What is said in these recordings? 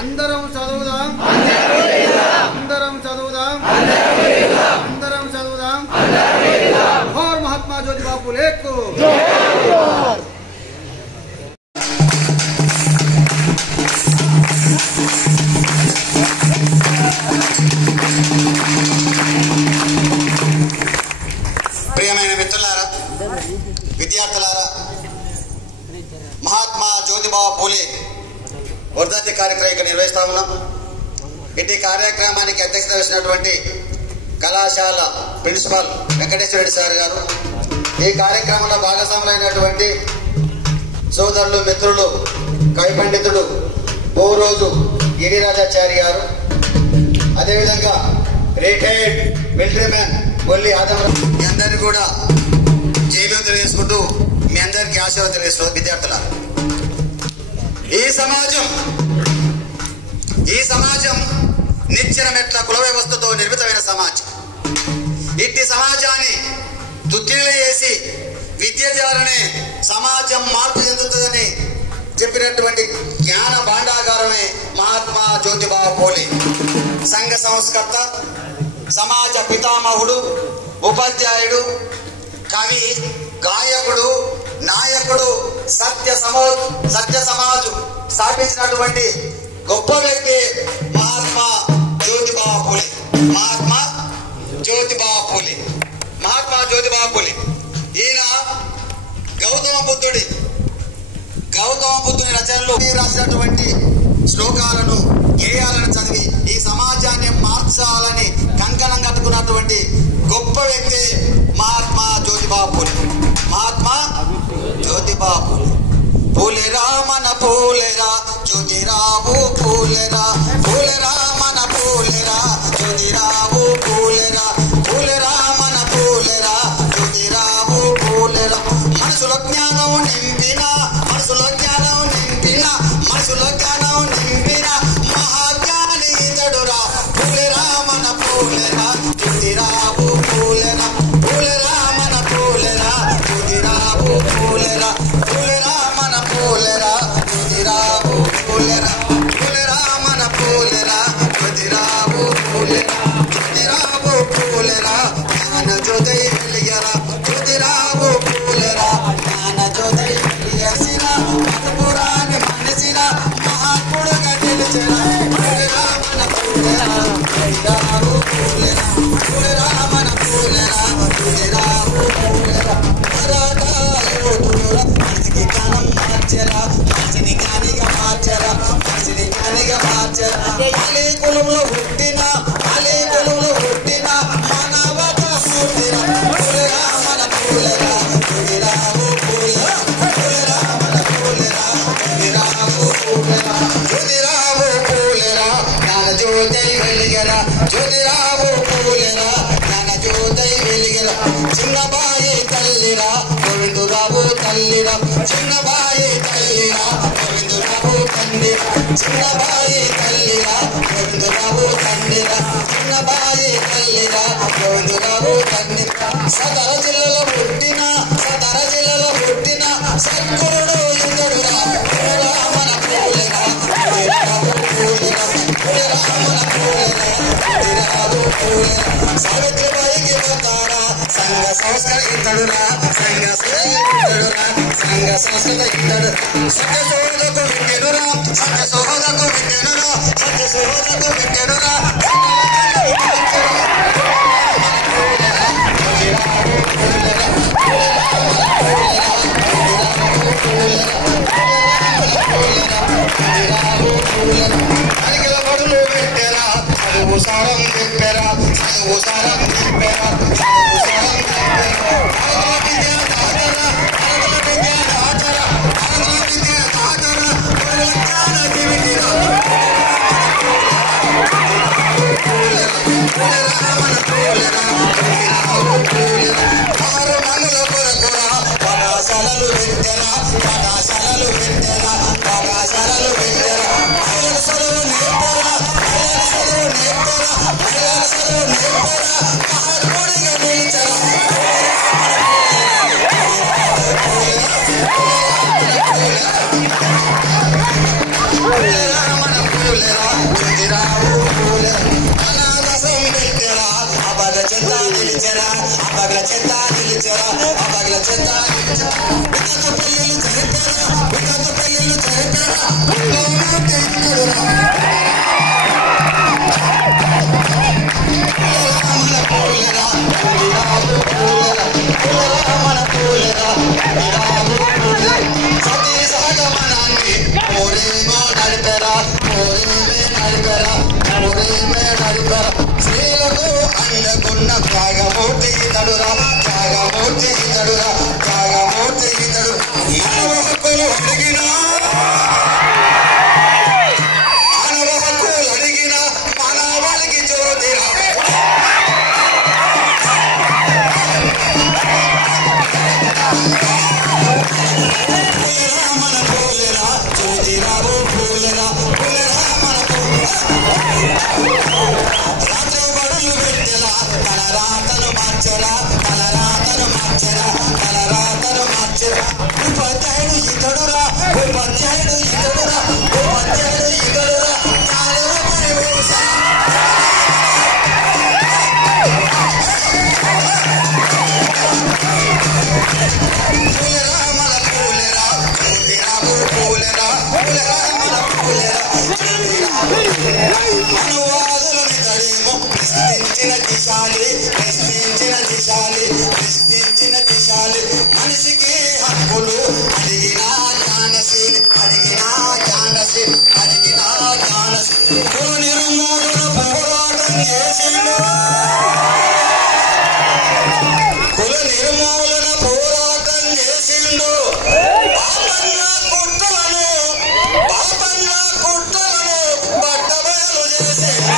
అందరం చదువుదాం అందరం చదువుదాం అందరం చదువుదాం జోహార్ మహాత్మా జ్యోతిబా ఫూలేకు ప్రియమైన మిత్రులారా విద్యార్థులారా మహాత్మా జ్యోతిబా ఫూలే వర్ధంతి కార్యక్రమం ఇక్కడ నిర్వహిస్తా ఉన్నాం. ఇటు కార్యక్రమానికి అధ్యక్షత వహించినటువంటి కళాశాల ప్రిన్సిపాల్ వెంకటేశ్వర రెడ్డి సార్ గారు, ఈ కార్యక్రమంలో భాగస్వాములైనటువంటి సోదరులు మిత్రులు కవి పండితుడు ఓరోజు గిరిరాజాచారి గారు, అదేవిధంగా రిటైర్డ్ మిలిటరీ మ్యాన్ బొల్లి ఆదమరావు, మీ అందరినీ కూడా జైలు తెలియజేసుకుంటూ మీ అందరికీ ఆశీర్వాదం తెలియజేస్తూ విద్యార్థుల ఈ సమాజం నిచ్చెన మెట్ల కుల వ్యవస్థతో నిర్మితమైన సమాజం. ఇట్టి సమాజాన్ని తుత్తిలో చేసి విద్య ద్వారానే సమాజం మార్పు చెందుతుందని చెప్పినటువంటి జ్ఞాన భాండాగారమే మహాత్మా జ్యోతిబా ఫూలే. సంఘ సంస్కర్త, సమాజ పితామహుడు, ఉపాధ్యాయుడు, కవి, గాయకుడు, నాయకుడు, సత్య సమాజు స్థాపించినటువంటి గొప్ప వ్యక్తి మహాత్మా జ్యోతిబా ఫూలే. మహాత్మా జ్యోతిబా ఫూలే ఈయన గౌతమ బుద్ధుని రచనలు రాసినటువంటి శ్లోకాలను, గేయాలను చదివి ఈ సమాజాన్ని మార్చాలని కంకణం కట్టుకున్నటువంటి గొప్ప వ్యక్తి మహాత్మా జ్యోతిబా ఫూలే. మహాత్మా జ్యోతిబా ఫూలే. పూలేరా మన పూలేరా జ్యోతిరావు పూలేరా, పూలేరా మన పూలేరా జ్యోతిరావు పూలేరా, పూలేరా మన పూలేరా జ్యోతిరావు పూలేరా. మనసులో జ్ఞానం నింపిన మహాజ్ఞాని ఇతడురా, పూలేరా మన పూలేరా జ్యోతిరావు పూలేరా, పూలేరా మన పూలేరా జ్యోతిరావు పూలేరా, పూలేరా మన పూలేరా జ్యోతిరావు పూలేరా, పూలేరా మన పూలేరా జ్యోతిరావు పూలేరా, జ్యోతిరావు పూలేరా జ్ఞాన జ్యోతి వెలిగరా, జ్యోతిరావు పూలేరా జ్ఞాన జ్యోతి వెలిగసిన మధుపురాన్ని మనసిన మహాత్ముడుగా గెలిచిన, పూలేరా మన పూలేరా జ్యోతిరావు పూలేరా, పూలేరా మన పూలేరా జ్యోతిరావు పూలేరా. మరాఠా యోధుడురా మనిషికి కానం మార్చరా, మనిషిని కానిగా మార్చరా, మనిషిని కానిగా మార్చరా. అలీ కులంలో పుట్టిన మానవత మూర్తిరా, పూలేరా మన పూలేరా జ్యోతిరావు పూలేరా, పూలేరా మన పూలేరా జ్యోతిరావు పూలేరా, జ్యోతిరావు పూలేరా జ్ఞాన జ్యోతి వెలిగరా, జ్యోతిరావు పూలేరా జ్ఞాన జ్యోతి వెలిగరా. చిన్నబాయి తల్లిరా గోవిందురావు తల్లిరా, చిన్నబాయి తల్లిరా గోవిందురావు తండ్రిరా, చిన్నబాయి తల్లిరా గోవిందురావు తండ్రిరా, చిన్నబాయి తల్లిరా గోవిందురావు తండ్రిరా. సదర జిల్లాలో పుట్టిన సద్గురుడు ఇంద్రుడురా, పూలేరా మన పూలేరా జ్యోతిరావు పూలేరా, పూలేరా మన పూలేరా జ్యోతిరావు పూలేరా. సావిత్రిబాయికి పోతారా సంఘ సంస్కృత ఇతడురా, సంఘ సంస్కృత ఇతడు, సత్యశోధకు విద్యనురా, సత్యశోధకు విద్యనురా. అడిగిల బడులు పెట్టారా, చదువు సారం చెప్పారా, చదువు సారం చెప్పారా, చదువు సారం చెప్పారా. విద్య దాచరా, విద్య దాచరా, విద్య దాచరా, జ్ఞాన జీవితిరా. పాఠశాలలు పెట్టరా, పాఠశాలలు పెట్టరా, పాఠశాలలు పెట్టరా. మహిళల చదువు నేర్పరా, మహిళల చదువు నేర్పరా, మహిళల చదువు నేర్పరా, మహాత్ముడిగా నిలిచరా. పూలేరా మన పూలెరా జ్యోతిరావు పూలెరా అనాథసం పెట్టెరా అబగ చెత్త నిలిచెరా అబగల చెత్త నిలిచెరా అబగల చెత్త నిలిచెరా బిడ్డకు పెళ్ళిళ్ళు జరిపారా బిడ్డకు పెళ్ళిళ్ళు జరిపారా మన పూలెరా జ్యోతిరావు పూలెరా పూలెరా మన పూలెరా జ్యోతిరావు పూలెరా సతీ సహగమనాన్ని ఓరేమో నడిపెరా ఓరేమే నడిపెరా ఓరేమే నడిపెరా స్త్రీలకు అందకున్న త్యాగమూర్తి ఇతడురా త్యాగమూర్తి ఇతడురా త్యాగమూర్తి ఇతడు మానవ హక్కులు అడిగినా మానవ హక్కులు అడిగినా మానవాళికి జ్యోతిరా మన పూలెరా జ్యోతిరావు పూలెరా పూలెరా మన రాత్రి బడులు పెట్టెరా తన రాతను మార్చెరా తన రాతను మార్చెరా తన రాతను మార్చెరా ఉపాధ్యాయుడు ఇతడురా ఉపాధ్యాయుడు ఇతడురా ఉపాధ్యాయుడు ఇతడురా జ్ఞానరూపి వేసా పూలెరా మన పూలెరా జ్యోతిరావు పూలెరా పూలెరా మన పూలెరా అనువాదులని తడేమో ప్రశ్నించిన దిశాలి మనిషికి హక్కులు అడిగినా జ్ఞానశీలి అడిగినా జ్ఞానశీలి అడిగినా జ్ఞానశీలి కుల నిర్మూలన పోరాటం చేసిండు కుల నిర్మూలన పోరాటం చేసిండు పాపన్న కుట్రలను బట్టబయలు చేసిండు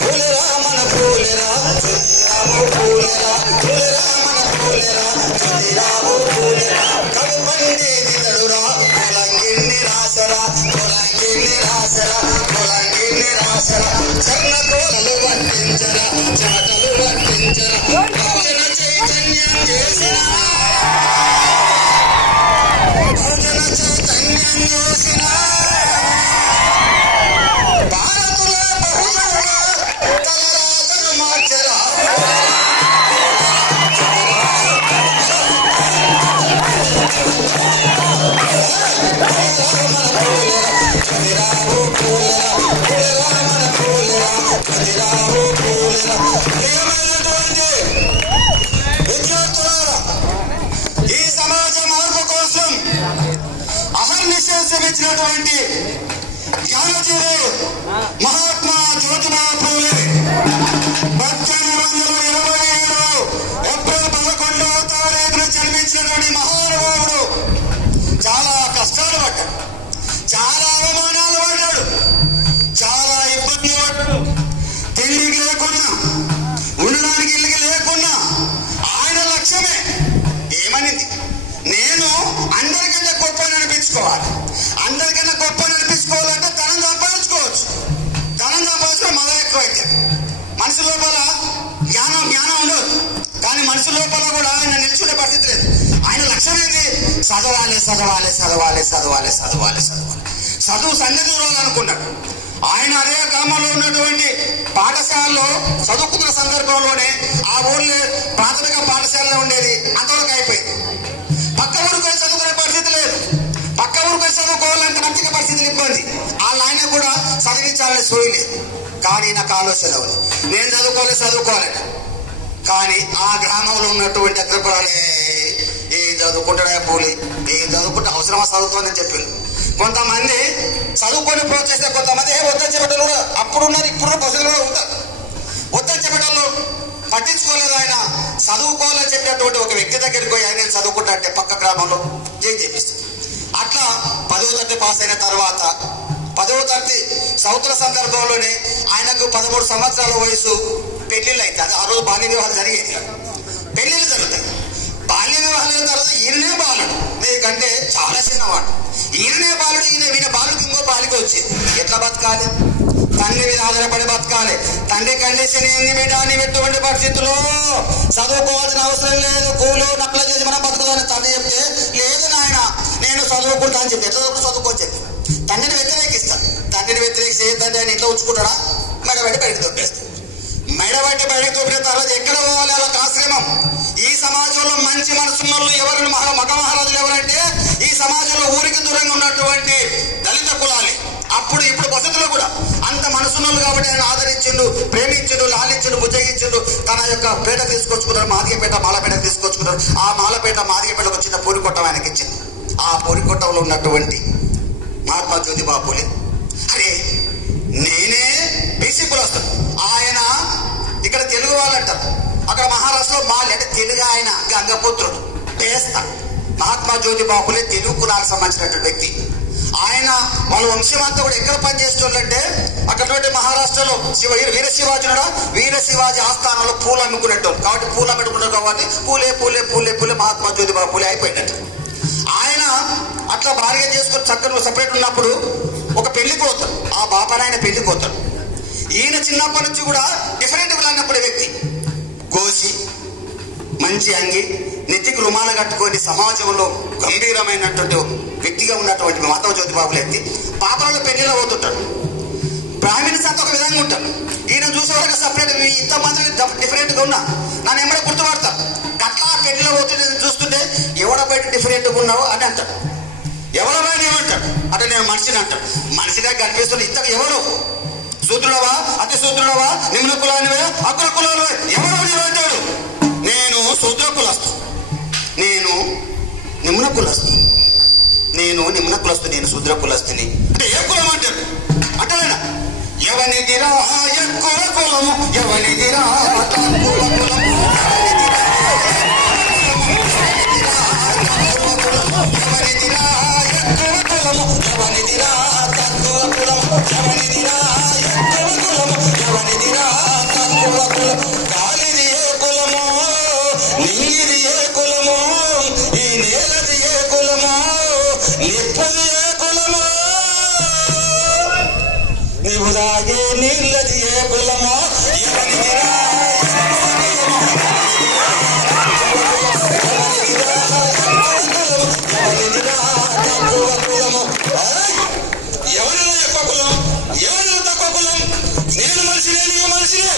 పూలెరా మన పూలెరా జ్యోతిరావు పూలెరా పూలెరా మన పూలెరా జ్యోతిరావు పూలెరా కవి పండేది తడురా కులంగిన్ని రాసరా కులంగిన్ని రాసరా కులంగిన్ని రాసరా చర్ణ కోలలు వర్తించరా చాటలు వర్తించరా భజన చైతన్యం చేసిన భజన చైతన్యం చేసిన భారతుల బహుజనుల తలరాతను మార్చెరా మన పూలెరా జ్యోతిరావు పూలెరా పూలెరా మన పూలెరా జ్యోతిరావు పూలెరా ప్రియమైనటువంటి విద్యార్థులారా ఈ సమాజ మార్పు కోసం అహర్నిశలు శ్రమించినటువంటి జ్ఞానజీవి మహాత్మా జ్యోతిబా పూలే 1827 ఏప్రిల్ 11వ తారీఖున జన్మించినటువంటి మహానుభావుడు చాలా కష్టాలు పడ్డాడు, చాలా అవమానాలు పడ్డాడు, చాలా ఇబ్బందులు పడ్డాడు. తిండికి లేకున్నా, ఉండడానికి ఇల్లుకి లేకున్నా ఆయన లక్ష్యమే ఏమనింది, నేను అందరికన్నా గొప్ప అనిపించుకోవాలి. అందరికన్నా గొప్ప అనిపించుకోవాలంటే ధనం సంపాదించుకోవచ్చు. ధనం సంపాదించడం మళ్ళీ ఎక్కువైతే మనిషి లోపల జ్ఞానం ఉండదు. కానీ మనిషి లోపల కూడా ఆయన నిల్చునే పరిస్థితి లేదు. ఆయన లక్ష్యం ఏంది? చదవాలి చదవాలి చదవాలి చదవాలి చదవాలి చదవాలి చదువు సంగతి చూడాలనుకున్నాడు. ఆయన అదే గ్రామంలో ఉన్నటువంటి పాఠశాలలో చదువుకున్న సందర్భంలోనే ఆ ఊళ్ళో ప్రాథమిక పాఠశాలలో ఉండేది, అంతవరకు అయిపోయింది. పక్క ఊరికి పోయి చదువుకునే పరిస్థితి లేదు. పక్క ఊరికి పోయి చదువుకోవాలంటే ఆర్థిక పరిస్థితులు ఇబ్బంది. ఆయన కూడా చదివించాలని సోయి లేదు. కానీ నాకు ఆలోచన ఉంది, నేను చదువుకోవాలి. కానీ ఆ గ్రామంలో ఉన్నటువంటి అగ్రపురాలే ఏం చదువుకుంటాడా పూలి, ఏం చదువుకుంటే అవసరమా చదువుకోవాలని చెప్పింది. కొంతమంది చదువుకొని ప్రోత్సహిస్తే కొంతమంది వద్దని చెప్పేటోళ్ళు కూడా అప్పుడున్నారు, ఇప్పుడు బస్సులు కూడా ఉంటారు. వద్దని చెప్పేటోళ్ళు పట్టించుకోలేదు. ఆయన చదువుకోవాలని చెప్పినటువంటి ఒక వ్యక్తి దగ్గరికి పోయి ఆయన చదువుకుంటా అంటే పక్క గ్రామంలో ఏం చేపిస్తుంది. అట్లా 10వ తరగతి పాస్ అయిన తర్వాత 10వ తరగతి చదువుతున్న సందర్భంలోనే ఆయనకు 13 సంవత్సరాల వయసు పెళ్లిళ్ళు అవుతాయి. ఆ రోజు బాల్య వివాహాలు జరిగేది, పెళ్లిళ్ళు జరుగుతాయి. బాల్య వివాహాలు తర్వాత ఈయననే బాలుడు, నీకంటే చాలా చిన్నవాడు. ఈయననే బాలుడు, ఈయన బాలుడికి ఇంకో బాలిక వచ్చేది. ఎట్లా బతకాలి? తండ్రి మీద ఆధారపడి బతకాలి. తండ్రి కండిషన్ ఏంది బిడ్డ? నీవు ఎటువంటి పరిస్థితుల్లో చదువుకోవాల్సిన అవసరం లేదు, కూలు నక్కల చేసి మనం బతుకుతాను. తండ్రి చెప్తే లేదు నాయన నేను చదువుకుంటా అని చెప్పి ఎట్లా చదువుకోని చెప్పి తండ్రిని వ్యతిరేకిస్తాను. తండ్రిని వ్యతిరేకిస్తే తండ్రి ఆయన ఇంట్లో ఉంచుకుంటాడా? మెడబెట్టి బయటకు దొబ్బేస్తాడు. మెడబెట్టి బయటకు దొబ్బిన తర్వాత ఎక్కడ పోవాలి? వాళ్ళకి ఆశ్రమం. ఈ సమాజంలో మంచి మనసున్న ఎవరు మగ మహారాజులు ఎవరంటే ఈ సమాజంలో ఊరికి దూరంగా ఉన్నటువంటి దళిత కులాలి. అప్పుడు ఇప్పుడు వసతులు కూడా అంత మనసున్నోళ్ళు కాబట్టి ఆయన ఆదరించిండు, ప్రేమించిండు, లాలించిండు, బుజ్జగించిండు. తన యొక్క పేట తీసుకొచ్చుకున్నారు, మాదిగపేట మాలపేట తీసుకొచ్చుకున్నారు. ఆ మాలపేట మాదిగపేటకు వచ్చిన పూరికొట్టం ఆయనకి ఇచ్చింది. ఆ పూరికొట్టంలో ఉన్నటువంటి మహాత్మా జ్యోతిబా పూలే అరే నేనే బీసీ కులస్తుడు, ఆయన ఇక్కడ తెలుగు వాళ్ళు అంటారు, అక్కడ మహారాష్ట్రలో మాలి అంటే తెలుగు, ఆయన గంగపుత్రుడు పేస్తా. మహాత్మా జ్యోతిబా పూలే తెలుగు కులాలకు సంబంధించినటువంటి వ్యక్తి. ఆయన వాళ్ళ వంశం అంతా కూడా ఎక్కడ పనిచేస్తుందంటే అక్కడ మహారాష్ట్రలో వీర శివాజీనుడా, వీర శివాజీ ఆస్థానంలో పూలు అమ్ముకునేటోళ్ళు. కాబట్టి పూలు అమ్ముకున్నారు కాబట్టి పూలే పూలే పూలే పూలే మహాత్మా జ్యోతిబా పూలే అయిపోయినట్టు. ఆయన అట్లా భార్య చేసుకుని చక్కగా సపరేట్ ఉన్నప్పుడు ఒక పెళ్లికి పోతాడు. ఆ బాపనాయన పెళ్లికి పోతాడు. ఈయన చిన్నప్పటి నుంచి కూడా డిఫరెంట్ అన్నప్పుడు వ్యక్తి గోసి మంచి అంగి నెత్తికి రుమాల కట్టుకొని సమాజంలో గంభీరమైనటువంటి వ్యక్తిగా ఉన్నటువంటి మహాత్మా జ్యోతిబాబు వ్యక్తి పాపలలో పెళ్లిలో పోతుంటాడు. బ్రాహ్మణ్స్ అంతా ఒక విధంగా ఉంటాడు. ఈయన చూసేవాళ్ళకి సపరేట్ ఇంతమంది డిఫరెంట్గా ఉన్నా నన్ను ఎమ్మడ గుర్తుపడతాడు. అట్లా పెళ్లిలో పోతుంటే చూస్తుంటే ఎవడ బయట డిఫరెంట్గా ఉన్నావో అని అంటాడు. ఎవరో బయట ఏమంటాడు అంటే నేను మనిషిని అంటాడు. మనిషిగా కనిపిస్తుంది. ఇంతకు ఎవరు శూద్రుడవా, అతి శూద్రుడవా, నిమ్న కులానివే, అగ్ర కులాలు ఎవరో అంటాడు. నేను శూద్ర కులస్తు, నేను నిమ్న కులస్తు, నేను నిమ్న కులస్తు, నేను శూద్ర కులస్తుని అంటే ఏ కులం అంటాడు అంటాడైనా. ఎవనిదిరా ఎక్కువ కులము, ఎవనిదిరా తక్కువ కులం, ఎవనిదిరా ఎక్కువ కులము, ఎవనిదిరా తక్కువ కులం, ఎవనిదిరా ఎక్కువ కులము, ఎవనిదిరా తక్కువ కులం. కాలిది ఏ కులము, నీది ఏ కులము, ఈ నేలది ఏ కులము, నిప్పుది ఏ కులము, నీవు తాగే నీళ్ళది ఏ కులము, ఎవనిదిరా ఎవరిలో ఎక్కువ కులం, ఎవరిలో తక్కువ కులం, నేను మనిషినే, నీ మనిషినే,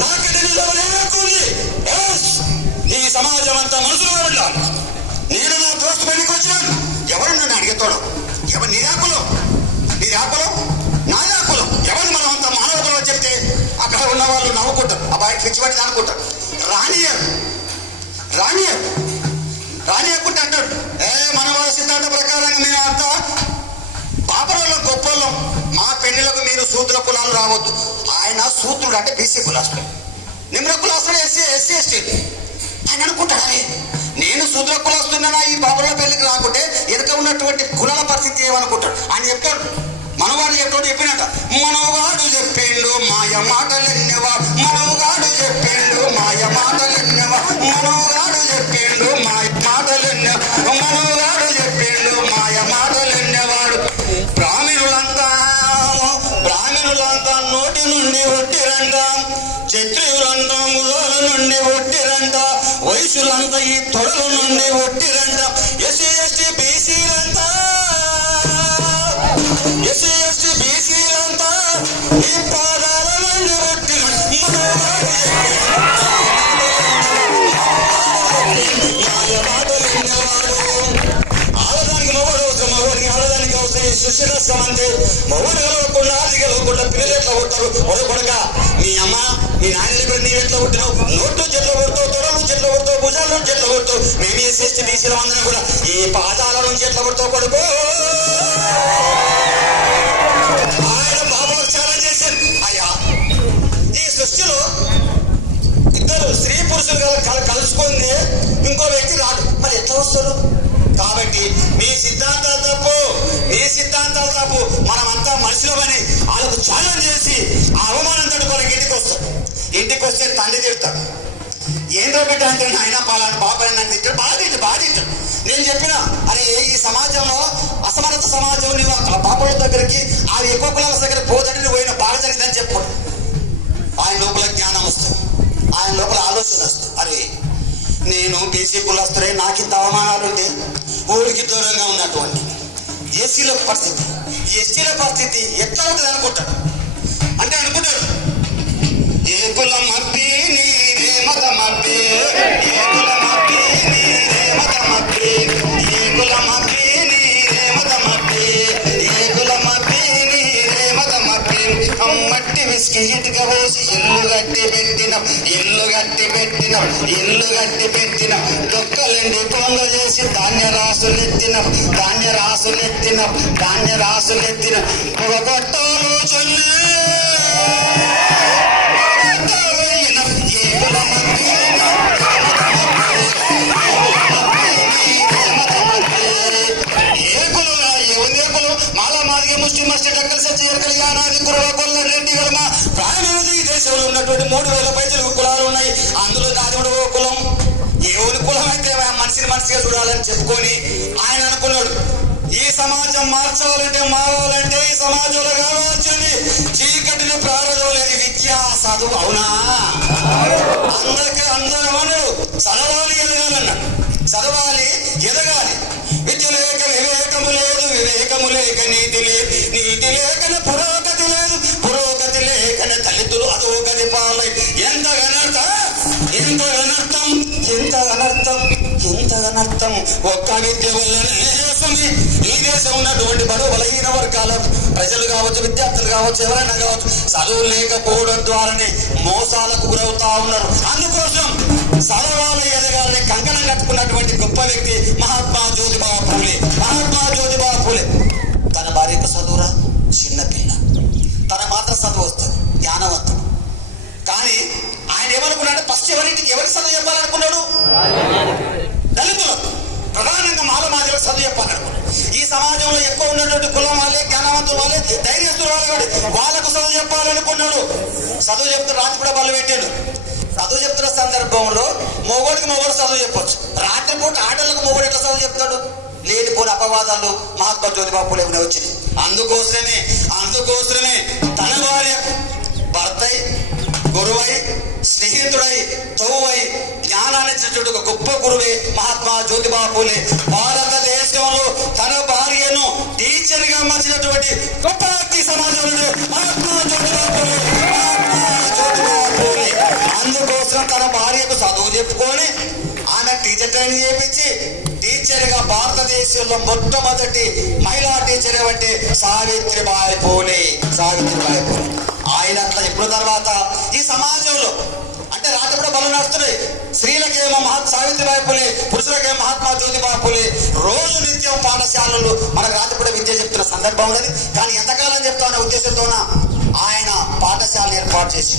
నాకంటే నిజమేస్తుంది. ఈ సమాజం అంతా మనుషులు ఉండాలి. నేను నా దోస్తు పెళ్లికి వచ్చినాను, ఎవరు నన్ను అడిగేతోడు, ఎవరు నీ ఆకులం, నీ ఆకులం, నా ఆకులం, ఎవరు మనం అంత మానవతలో చెప్తే అక్కడ ఉన్న వాళ్ళు నవ్వుకుంటారు, ఆ బయట పిచ్చిపట్టి అనుకుంటారు. రానియకుంటే అంటాడు మన సిద్ధాంత ప్రకారంగా మేము అంతా పాపరోళ్ళం గొప్పలం, మా పెళ్లిలకు మీరు శూద్ర కులాలు రావద్దు. ఆయన శూద్రుడు అంటే బీసీ కులాస్తుడు, నిమ్న కులాస్తుడు ఎస్సీ ఎస్టీ. ఆయన అనుకుంటాడే నేను శూద్ర కులాస్తున్నానా, ఈ బాబుల పెళ్లికి రాకుంటే వెనుక ఉన్నటువంటి కులాల పరిస్థితి ఏమనుకుంటాడు. ఆయన చెప్తాడు, మనవాడు చెప్పినట్ట, మనవాడు చెప్పిండు మాయ మాటలెన్నెవా, మనవాడు చెప్పిండు మాయ మాటలెన్నెవా, మనవాడు చెప్పిండు మాయ మాటలెన్నె, మనవాడు చెప్పిండు మాయ మాటలెన్నెవాడు. బ్రాహ్మణులంతా నోటి నుండి ఒట్టిరంట, క్షత్రియులంతా ముదోల నుండి ఒట్టిరంట, వయసులంతా ఈ తొడల నుండి ఒట్టిరంట, ఎస్సీ ఎస్టీ బీసీలంతా ఈ పాదాల నుండి ఒట్టిరంట. ఆడదానికి మగవాడికి ఆడదానికి సుశిరస్తం అంటే మగవాడు గెలవకుండా అది గెలవకుండా పిల్లలు ఎట్లా కొడతారు. కొడక మీ అమ్మ మీ నాయన కూడా నీవు ఎట్లా కొట్టినావు, నోట్లు చెట్లు కొడతావు, తొడలు చెట్లు కొడతావు, భుజాల నుంచి ఎట్లా కొడతావు. మేము ఎస్సీ బీసీల అందరం కూడా ఈ పాదాల నుంచి ఎట్లా కొడతావు కొడుకో. ఆయన బాబాకు ఛాలెంజ్ చేశారు. అయ్యా ఈ సృష్టిలో ఇద్దరు స్త్రీ పురుషులు కలుసుకుంది, ఇంకో వ్యక్తి రాడు, మరి ఎట్లా వస్తారు? కాబట్టి మీ సిద్ధాంతాలు తప్పు, మనమంతా మనుషులమని వాళ్ళకు ఛాలెంజ్ చేసి ఆ అవమానం తడుకోవడానికి ఇంటికి వస్తే తండ్రి తిడతాడు. ఏంటో బిడ్డ అంటే ఆయన పాలని బాబాయ్ నన్ను తింటాడు, బాగా తింటాడు. నేను చెప్పిన అరే ఈ సమాజంలో అసమానత సమాజం నువ్వు ఆ బాబుల దగ్గరికి ఆ ఎక్కువ కులాల దగ్గర పోదని నువ్వు పోయిన బాగా జరిగిందని చెప్పుకోండి. ఆయన లోపల జ్ఞానం వస్తుంది, ఆయన లోపల ఆలోచన వస్తుంది. అరే నేను బీసీ కులస్తులే, నాకు ఇంత అవమానాలు ఉంటే ఊరికి దూరంగా ఉన్నటువంటి ఎస్సీల పరిస్థితి, ఎస్టీల పరిస్థితి ఎట్లా ఉంటుంది అనుకుంటాడు. అంటే అనుకుంటాడు ఏ కులం అబ్బి నీరే మతం అబ్బి, ఏ కులం అబ్బి నీరే మతం అబ్బి, ఏ కులం అబ్బి నీరే మతం అబ్బి, ఏ కులం అబ్బి నీరే మతం అబ్బి. మట్టి విసికి ఇటుక పోసి ఇల్లు గట్టి పెట్టినాం, ఇల్లు గట్టి పెట్టినాం, ఇల్లు గట్టి పెట్టినాం. దొక్కలండి పొంగ చేసి ధాన్య రాసులెత్తినాం, ధాన్య రాసులెత్తినాం, ధాన్య రాసులెత్తినాం. ఒక గొట్టాలు చొల్లి ముస్లిం మస్జిద్ రెడ్డి వర్మ ప్రాణం. ఈ దేశంలో ఉన్నటువంటి 3000 పైసలు కులాలు ఉన్నాయి. అందులో నాది కూడా ఓ కులం. ఎవరి కులం అయితే మనిషిని మనిషిగా చూడాలని చెప్పుకొని ఆయన అనుకున్నాడు ఈ సమాజం మార్చాలంటే మారాలంటే ఈ సమాజంలో కావాల్సింది చీకటిని ప్రారంభలేని విద్య చదువు. అవునా? అందరూ అన్నాడు చదవాలి ఎదగాలన్నాడు, చదవాలి ఎదగాలి. విద్య లేక వివేకము లేదు, వివేకము లేక నీతి లేదు, నీతి లేకన పురోగతి లేదు, పురోగతి లేకన దళితులు అధోగతి పాలై. ఎంత అనర్థం, ఎంత అనర్థం, ఎంత అనర్థం, ఎంత అనర్థం. ఒక్క విద్య వల్లనే ఈ దేశం ఉన్నటువంటి బడు బలహీన వర్గాల ప్రజలు కావచ్చు, విద్యార్థులు కావచ్చు, ఎవరైనా కావచ్చు, చదువు లేకపోవడం ద్వారానే మోసాలకు గురవుతా ఉన్నారు. అందుకోసం చదవాలి ఎదగాలని కంకణం కట్టుకున్నటువంటి గొప్ప వ్యక్తి మహాత్మా జ్యోతిబా పూలే. మహాత్మా జ్యోతిబా పూలే తన భార్యకు చదువురా, చిన్నపిల్ల, తన మాత్రం చదువు వస్తుంది, జ్ఞానవంతుడు. కానీ ఆయన ఏమనుకున్నాడు, ఫస్ట్ ఎవరికి చదువు చెప్పాలనుకున్నాడు? దళితులకు, ప్రధానంగా మాలమాదిలో చదువు చెప్పాలనుకున్నాడు. ఈ సమాజంలో ఎక్కువ ఉన్నటువంటి కులం వాళ్ళే, జ్ఞానవంతులు వాళ్ళే, ధైర్యస్తులు వాళ్ళే, వాళ్ళకు చదువు చెప్పాలనుకున్నాడు. చదువు చెప్తే రాత్రి కూడా బళ్ళు పెట్టాడు. చదువు చెప్తున్న సందర్భంలో మొగోడికి మొగోడు చదువు చెప్పొచ్చు, రాత్రిపూట ఆటలకు మొగోడు ఎట్లా చదువు చెప్తాడు? లేనిపోని అపవాదాలు మహాత్మా జ్యోతిబా పూలే వచ్చినాయి. అందుకోసమే తన భార్య భర్తై, గురువై, స్నేహితుడై, తోవై, జ్ఞానాన్ని ఇచ్చినటువంటి ఒక గొప్ప గురువే మహాత్మా జ్యోతిబా పూలే. భారతదేశంలో తన భార్యను టీచర్ గా మార్చినటువంటి గొప్ప వ్యక్తి సమాజంలో మహాత్మా జ్యోతిబా పూలే. అందుకోసం తన భార్యకు చదువు చెప్పుకొని ఆమె టీచర్ ట్రైనింగ్ చేయించి టీచర్ గా భారతదేశంలో మొట్టమొదటి మహిళా టీచర్ ఏమంటే సావిత్రిబాయి పూలే. ఆయన అట్లా చెప్పిన తర్వాత ఈ సమాజంలో అంటే రాత్రి కూడా బలు నడుస్తున్నాయి. స్త్రీలకేమో సావిత్రిబాయి పూలే, పురుషులకేమో మహాత్మా జ్యోతిబా పూలే. రోజు నిత్యం పాఠశాలలు మనకు రాత్రి కూడా విద్య చెప్తున్న సందర్భం ఉన్నది. కానీ ఎంతకాలం చెప్తామనే ఉద్దేశంతోన ఆయన పాఠశాలను ఏర్పాటు చేసి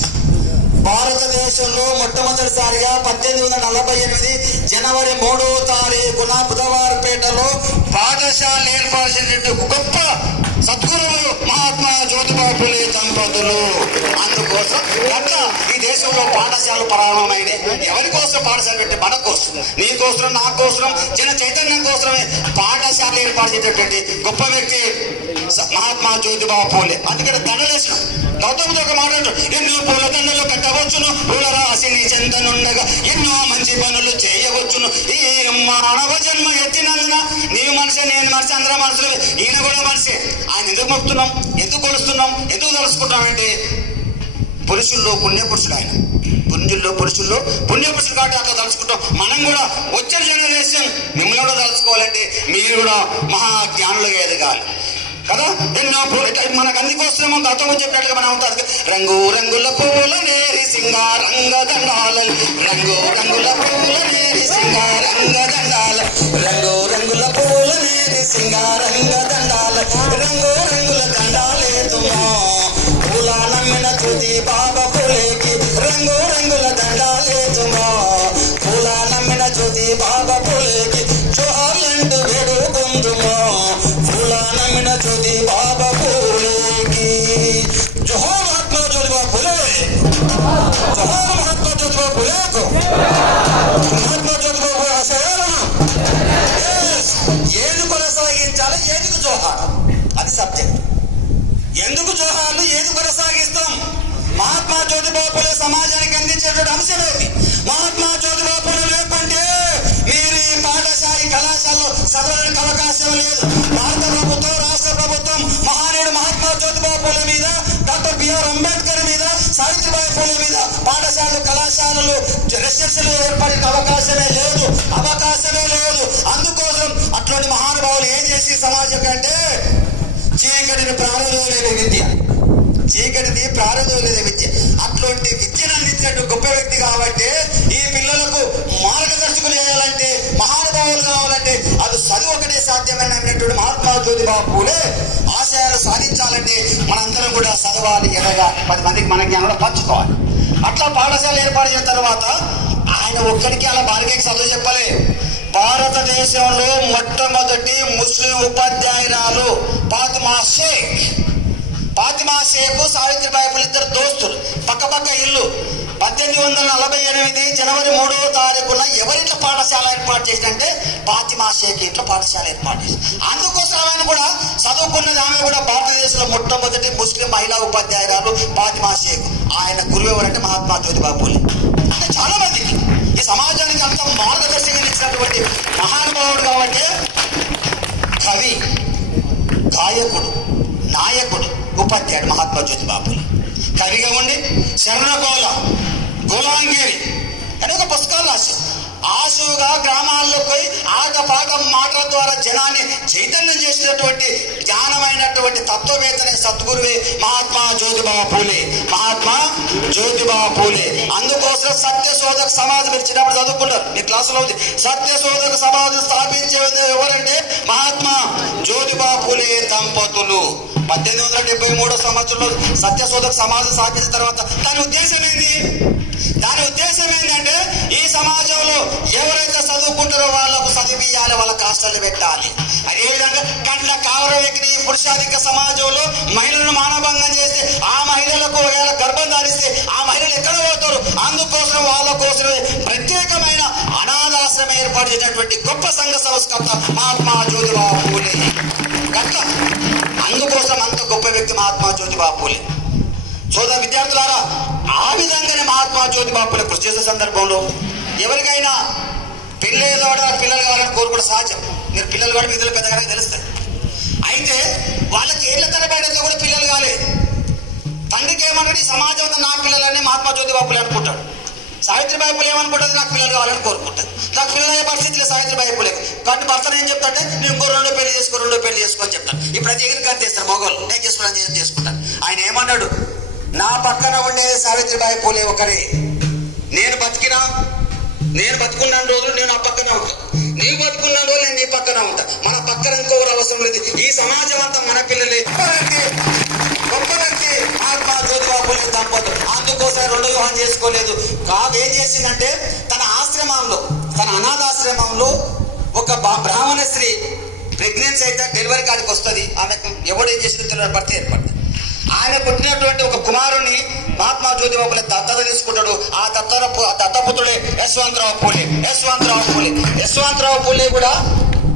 భారతదేశంలో మొట్టమొదటిసారిగా 1848 జనవరి 3వ తారీఖున బుధవారపేటలో పాఠశాల ఏర్పాటు చేసినట్టు గొప్ప సద్గురువులు మహాత్మా జ్యోతిబా పూలే దంపతులు. అందుకోసం అట్లా ఈ దేశంలో పాఠశాలలు ప్రారంభమైనవి. ఎవరి కోసం పాఠశాల పెట్టి? మన కోసం, నీ కోసం, నా కోసం, జన చైతన్యం కోసమే పాఠశాల ఏర్పాటు చేసేటువంటి గొప్ప వ్యక్తి మహాత్మా జ్యోతిబా పూలే. అందుకని దండలేసిన గౌతముడు ఒక మాట అంటాడు, ఎన్నో పూల దండలు కట్టవచ్చును, పూల రాశిని చెందనుండగా ఎన్నో మంచి పనులు చేయవచ్చును. ఈ మానవ జన్మ ఎత్తినందున నీవు మనిషి, నేను మనిషి, అందరూ మనుషులు, ఈయన కూడా మనిషి. ఆయన ఎందుకు మొక్కుతున్నాం, ఎందుకు కొలుస్తున్నాం, ఎందుకు తలుసుకుంటాం అంటే పురుషుల్లో పుణ్యపురుషుడు. ఆయన పురుషుల్లో పుణ్యపురుషుడు కాబట్టి అట్లా తలుచుకుంటాం. మనం కూడా వచ్చే జనరేషన్ మిమ్మల్ని కూడా తలుచుకోవాలంటే మీరు కూడా మహాజ్ఞానులుగా ఎదగాలి కదా. ఎన్నో మనకు అందుకోసమో గతంలో చెప్పినట్లుగా మనం ఉంటారు. రంగు రంగుల పూల నేరి సింగారంగ దండాల, రంగు రంగుల పూల నేరి సింగారంగ దండాల, రంగు రంగుల పూల నేరి సింగారంగ దండాల, రంగు రంగుల దండాలే తుమో పూల నమ్మిన జ్యోతి బాబా పూలేకి, రంగు రంగుల దండాలే తుమో పూల నమ్మిన జ్యోతి బాబా పూలేకి, జోహార్లంటూ వేడుకుందుమో పూల నమ్మిన జ్యోతి బాబా పూలేకి. జోహార్ మహాత్మా జ్యోతిబా పూలే, జోహార్ మహాత్మా జ్యోతిబా పూలేకు, మహాత్మా జ్యోతిబా పూలే సబ్జెక్ట్. ఎందుకు జోహార్లు, ఏది కొనసాగిస్తాం? మహాత్మా జ్యోతిబా పూలే సమాజానికి అందించేటువంటి అంశం ఏది? మహాత్మా జ్యోతిబా పూలే లేకుంటే మీరు ఈ పాఠశాల కళాశాలలో చదవడానికి అవకాశం లేదు. భారత ప్రభుత్వం, రాష్ట్ర ప్రభుత్వం మహానీయుడు మహాత్మా జ్యోతిబా పూలే మీద, డాక్టర్ బిఆర్ అంబేద్కర్ మీద, సావిత్రిబాయి పూలే మీద పాఠశాలలు, కళాశాలలు, రెసిడెన్షియల్ ఏర్పడే అవకాశమే లేదు. అందుకోసం అట్లాంటి మహానుభావులు ఏం చేసి సమాజం కంటే చీకటిని ప్రారంభంలేని విద్య, చీకటిని ప్రారంభంలేని విద్య, అట్లాంటి విద్యను అందించినట్టు గొప్ప వ్యక్తి కాబట్టి ఈ పిల్లలకు మార్గదర్శకులు చేయాలంటే, మహానుభావులు కావాలంటే అది చదువు ఒకటే సాధ్యమైన అన్నటువంటి మహాత్మా జ్యోతిబా పూలే ఆశయాలు సాధించాలంటే మనందరం కూడా చదవాలి, ఎడగా 10 మందికి మన జ్ఞానంలో పంచుకోవాలి. అట్లా పాఠశాల ఏర్పాటు చేసిన తర్వాత ఆయన ఒక్కడికి అలా బాలికకి చదువు చెప్పలే. భారతదేశంలో మొట్టమొదటి ముస్లిం ఉపాధ్యాయురాలు ఫాతిమా షేక్, సావిత్రిబాయి పూలే ఇద్దరు దోస్తులు, పక్కపక్క ఇల్లు. 1848 జనవరి 3వ తారీఖున ఎవరింట్లో పాఠశాల ఏర్పాటు చేసిందంటే ఫాతిమా షేక్ ఇంట్లో పాఠశాల ఏర్పాటు చేసింది. అందుకోసం ఆయన కూడా చదువుకున్నది. ఆమె కూడా భారతదేశంలో మొట్టమొదటి ముస్లిం మహిళా ఉపాధ్యాయురాలు ఫాతిమా షేక్. ఆయన గురువు ఎవరంటే మహాత్మా జ్యోతిబా పూలే. అంటే చాలా మందికి ఈ సమాజానికి అంత మార్గదర్శకం ఇచ్చినటువంటి మహానుభావుడు కాబట్టి కవి, గాయకుడు, నాయకుడు, ఉపాధ్యాయుడు మహాత్మా జ్యోతిబా పూలే. కవిగా ఉండి శరణకోల, గులాంగిరి అని ఒక పుస్తకాలు రాశారు. ఆశువుగా గ్రామాల్లో పోయి ఆటపాఠం మాటల ద్వారా జనాన్ని చైతన్యం చేసినటువంటి జ్ఞానమైనటువంటి తత్వవేత్తనే సద్గురువే మహాత్మా జ్యోతిబా పూలే. అందుకోసం సత్యశోధక సమాజం ఇచ్చినప్పుడు చదువుకుంటారు, మీ క్లాసులో ఉంది. సత్యశోధక సమాజం స్థాపించే ఎవరంటే మహాత్మా జ్యోతిబా పూలే దంపతులు. 1873 సంవత్సరంలో సత్యశోధక సమాజం స్థాపించిన తర్వాత దాని ఉద్దేశం ఏంటంటే ఈ సమాజంలో ఎవరైతే చదువుకుంటారో వాళ్ళకు చదివియాలి, వాళ్ళ కాష్టాలు పెట్టాలి. అదేవిధంగా కండ్ల కావరం ఎక్కి పురుషాధిక సమాజంలో మహిళలను మానభంగం చేస్తే, ఆ మహిళలకు ఒకవేళ గర్భం ధారిస్తే ఆ మహిళలు ఎక్కడ పోతారు? అందుకోసం వాళ్ళ కోసమే ప్రత్యేకమైన అనాథాశ్రమం ఏర్పాటు చేసినటువంటి గొప్ప సంఘ సంస్కర్త మహాత్మా జ్యోతిబా పూలే. అందుకోసం అంత గొప్ప వ్యక్తి మహాత్మా జ్యోతిబా పూలే. సోదర విద్యార్థులారా, ఆ విధంగానే మహాత్మా జ్యోతిబా పూలే కృషి చేసే సందర్భంలో ఎవరికైనా పిల్లలు కావాలని కోరుకోవడం సహజం. మీరు పిల్లలు కూడా విధులు పెద్దగా తెలుస్తాయి. అయితే వాళ్ళకి ఏళ్ళ తరబడితే కూడా పిల్లలు కాలేదు. తండ్రికి ఏమన్నాడు, ఈ సమాజం అంతా నా పిల్లలని మహాత్మా జ్యోతిబా పూలే అనుకుంటాడు. సావిత్రిబాయి పూలే ఏమనుకుంటుంది, నాకు పిల్లలు కావాలని కోరుకుంటాడు. నాకు పిల్లలు అయ్యే పరిస్థితి లేదు సావిత్రిబాయి పూలే. కాబట్టి భర్తను ఏం చెప్తాడంటే, నేను ఇంకో రెండో పెళ్లి చేసుకో అని చెప్తాను. ఇప్పుడు ప్రతి ఎగిరి కట్టేస్తారు మగవాళ్ళు, నేను చేసుకుంటాను. ఆయన ఏమన్నాడు, నా పక్కన ఉండే సావిత్రిబాయి పూలే ఒకరే. నేను బతుకున్న రోజులు నేను ఆ పక్కన ఉంటాను, నీవు బతుకున్న రోజులు నేను నీ పక్కన ఉంటా. మన పక్కన ఇంకొకరు అవసరం లేదు. ఈ సమాజం అంతా మన పిల్లలే. గొప్ప వ్యక్తి మహాత్మా జ్యోతిబా పూలే దంపతులు. అందుకోసం రెండో వివాహం చేసుకోలేదు. ఏం చేసిందంటే తన అనాథాశ్రమంలో ఒక బ్రాహ్మణ స్త్రీ ప్రెగ్నెన్సీ అయితే డెలివరీ కాడికి వస్తుంది. ఆమెకు ఎవడేం చేసిన భర్త ఏర్పడుతుంది. ఆయన పుట్టినటువంటి ఒక కుమారుని మహాత్మా జ్యోతిబా పూలే దత్తత తీసుకుంటాడు. ఆ దత్తపుత్రుడే యశ్వంతరావు పూలే కూడా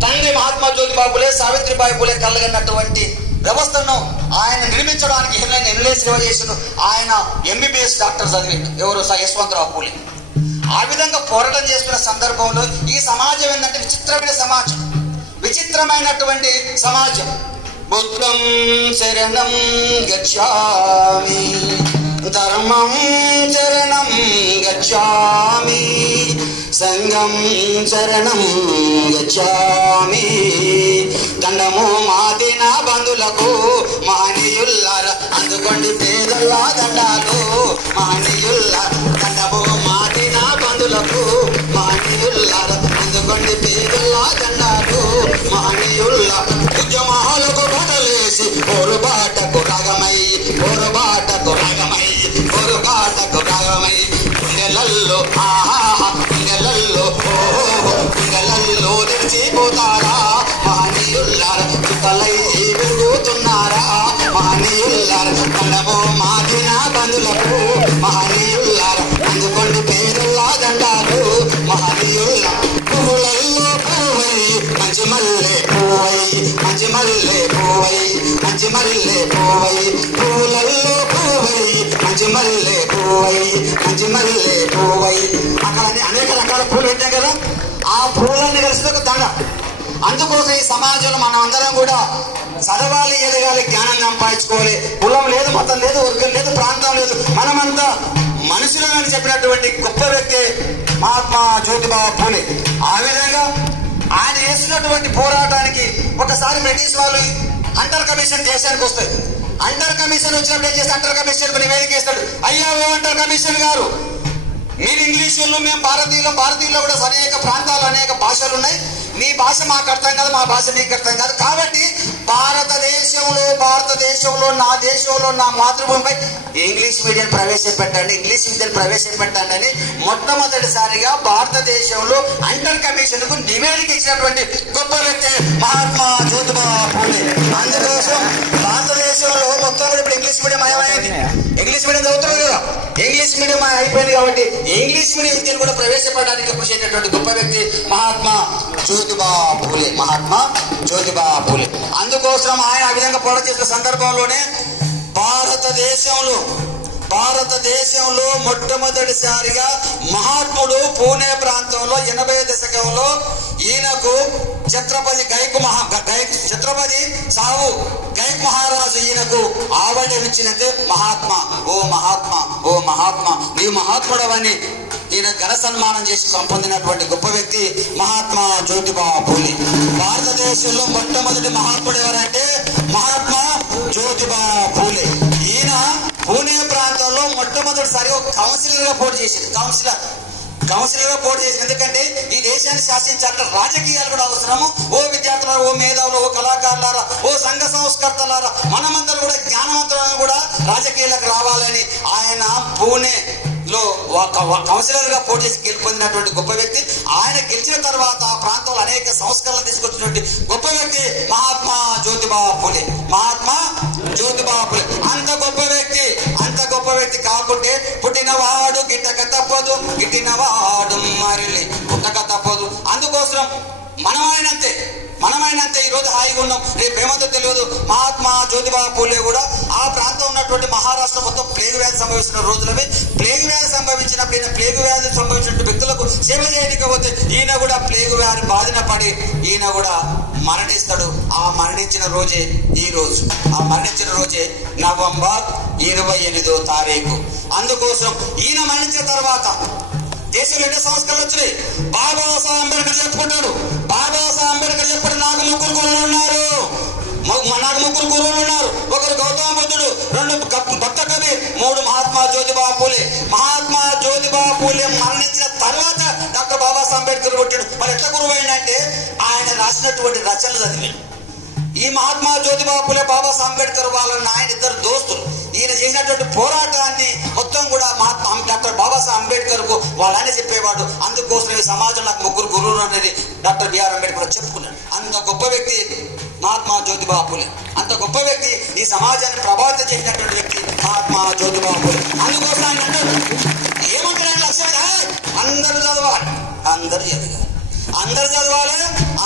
తండ్రి మహాత్మా జ్యోతిబా పూలే, సావిత్రిబాయి పూలే కలగనటువంటి వ్యవస్థను ఆయన నిర్మించడానికి ఎన్నో సేవ చేసిన ఆయన ఎంబీబీఎస్ డాక్టర్ చదివిండు. ఎవరు? యశ్వంతరావు పూలే. ఆ విధంగా పోరాటం చేస్తున్న సందర్భంలో ఈ సమాజం ఏంటంటే విచిత్రమైనటువంటి సమాజం. బుద్ధం శరణం గచ్ఛామి, ధర్మం శరణం గచ్ఛామి, సంఘం శరణం గచ్ఛామి. దండము మాదిన బంధులకు మహనీయుల్లారా, అందుకోండి పేదల్లా దండాలు మహనీయుల్లారా. దండము మాదిన బంధులకు మహనీయుల్లారా, అందుకోండి పేదల్లా దండాలు మహనీయుల్లారా. ఉద్యమాలకు బట్టలేసి పోరుబాటకు రాగమై పిల్లలల్లో పిల్లలల్లో తెచ్చిపోతారా మహనీయుల్లారా, చుట్టలై పెరుగుతున్నారా మహనీయుల్లారా. దండము మాదిన బంధులకు మహనీయుల్లారా, అందుకోండి పేదల్లా దండాలు మహనీయుల్లా. పువ్వులల్లో పువ్వై మంచి మల్లె పువ్వై దండ. అందుకోసం ఈ సమాజంలో మనం అందరం కూడా చదవాలి, ఎదగాలి, జ్ఞానం సంపాదించుకోవాలి. కులం లేదు, మతం లేదు, వర్గం లేదు, ప్రాంతం లేదు, మనమంతా మనుషులు అని చెప్పినటువంటి గొప్ప వ్యక్తి మహాత్మా జ్యోతిబా పూలే. ఆ విధంగా ఆయన చేస్తున్నటువంటి పోరాటానికి ఒకసారి బ్రిటిష్ వాళ్ళు హంటర్ కమిషన్ దేశానికి వస్తుంది. హంటర్ కమిషన్ వచ్చినప్పుడు ఏం చేస్తే హంటర్ కమిషన్ నివేదిక ఇస్తాడు. అయ్యా ఓ హంటర్ కమిషన్ గారు, మీరు ఇంగ్లీషులు, మేము భారతీయుల్లో కూడా అనేక ప్రాంతాలు అనేక భాషలు ఉన్నాయి. మీ భాష మాకు అర్థం కాదు, మా భాష మీకు అర్థం కాదు. కాబట్టి భారతదేశంలో నా దేశంలో నా మాతృభూమిపై ఇంగ్లీష్ మీడియం ప్రవేశపెట్టండి అని మొట్టమొదటిసారిగా భారతదేశంలో హంటర్ కమిషన్ కు నివేదిక ఇచ్చినటువంటి గొప్ప వ్యక్తి మహాత్మా జ్యోతిబా పూలే. అందుకోసం భారతదేశంలో మొత్తం ఇప్పుడు ఇంగ్లీష్ మీడియం అయింది. ఇంగ్లీష్ మీడియం చదువుతున్నారు కదా, ఇంగ్లీష్ మీడియం అయిపోయింది. కాబట్టి ఇంగ్లీష్ మీడియం విద్యను కూడా ప్రవేశపెట్టడానికి కృషి చేసినటువంటి గొప్ప వ్యక్తి మహాత్మా జ్యోతిబా పూలే. అందుకోసం ఆయన ఆ విధంగా పోరాటం చేసిన సందర్భంలోనే భారతదేశంలో మొట్టమొదటిసారిగా మహాత్ముడు పూణే ప్రాంతంలో 80వ దశకంలో ఈయనకు ఛత్రపతి సాహు గైక్ మహారాజు ఈయనకు అవార్డు ఇచ్చినట్టే మహాత్మా నీవు మహాత్ముడవని ఈయన ఘన సన్మానం చేసి పొందినటువంటి గొప్ప వ్యక్తి మహాత్మా జ్యోతిబా పూలే. భారతదేశంలో మొట్టమొదటి మహాత్ముడు ఎవరంటే మహాత్మా జ్యోతిబా పూలే. ఈయన పూణే ప్రాంతంలో మొట్టమొదటిసారి ఒక కౌన్సిలర్ గా పోటీ చేసింది. ఎందుకంటే ఈ దేశాన్ని శాసించాలంటే రాజకీయాలు కూడా అవసరము. ఓ విద్యార్థులారా, ఓ మేధావులు, ఓ కళాకారులారా, ఓ సంఘ సంస్కర్తలారా, మనమందరూ కూడా జ్ఞానవంతులను కూడా రాజకీయాలకు రావాలని ఆయన పూణే లో కౌన్సిలర్ గా పోటీ చేసి గెలుపొందినటువంటి గొప్ప వ్యక్తి. ఆయన గెలిచిన తర్వాత ఆ ప్రాంతంలో అనేక సంస్కరణలు తీసుకొచ్చినటువంటి గొప్ప వ్యక్తి మహాత్మా జ్యోతిబా పూలే. అంత గొప్ప వ్యక్తి కాకుంటే పుట్టినవాడు గిట్టక తప్పదు, గిట్టినవాడు మరలి పుట్టక తప్పదు. అందుకోసం మనమైనంతే ఈ రోజు హాయిగా ఉన్నాం, రేపు ఏమంతో తెలియదు. మహాత్మా జ్యోతిబా పూలే కూడా ఆ ప్రాంతం ఉన్నటువంటి మహారాష్ట్ర మొత్తం ప్లేగు వ్యాధి సంభవించిన రోజులవి. ప్లేగు వ్యాధి సంభవించిన వ్యక్తులకు సేవ చేయడానికి పోతే ఈయన కూడా ప్లేగు వ్యాధి బాధిన పడి ఈయన కూడా మరణిస్తాడు. ఆ మరణించిన రోజే నవంబర్ 28వ తారీఖు. అందుకోసం ఈయన మరణించిన తర్వాత దేశంలో ఎన్నో సంస్కరణలు వచ్చినాయి. బాబాసాహెబ్ అంబేద్కర్ చెప్పుకుంటాడు. చెప్పాడు నాకు ముగ్గురు గురువులు ఉన్నారు. ఒకరు గౌతమ బుద్ధుడు, 2 భక్త కబీర్, 3 మహాత్మా జ్యోతిబా పూలే. మహాత్మా జ్యోతిబా పూలే మరణించిన తర్వాత డాక్టర్ బాబాసాహెబ్ అంబేద్కర్ పుట్టాడు. మరి ఎట్లా గురువు అయిందంటే ఆయన రాసినటువంటి రచనలు చదివి. ఈ మహాత్మా జ్యోతిబా పూలే, బాబాసాహెబ్ అంబేద్కర్ వాళ్ళని ఆయన ఇద్దరు దోస్తులు. ఈయన చేసినటువంటి పోరాటాన్ని మొత్తం కూడా డాక్టర్ బాబాసాహెబ్ అంబేద్కర్ కు వాళ్ళనే చెప్పేవాడు. అందుకోసం ఈ సమాజం నాకు ముగ్గురు గురువులు అనేది డాక్టర్ బిఆర్ అంబేద్కర్ చెప్పుకున్నాడు. అంత గొప్ప వ్యక్తి మహాత్మా జ్యోతిబా పూలే. అంత గొప్ప వ్యక్తి, ఈ సమాజాన్ని ప్రభావితం చేసినటువంటి వ్యక్తి మహాత్మా జ్యోతిబా పూలే. అందుకోసం ఆయన అంటాడు, ఏమంటాడు లక్ష్యం, అందరూ చదవాలి, అందరూ ఎదగాలి, అందరు చదవాలి,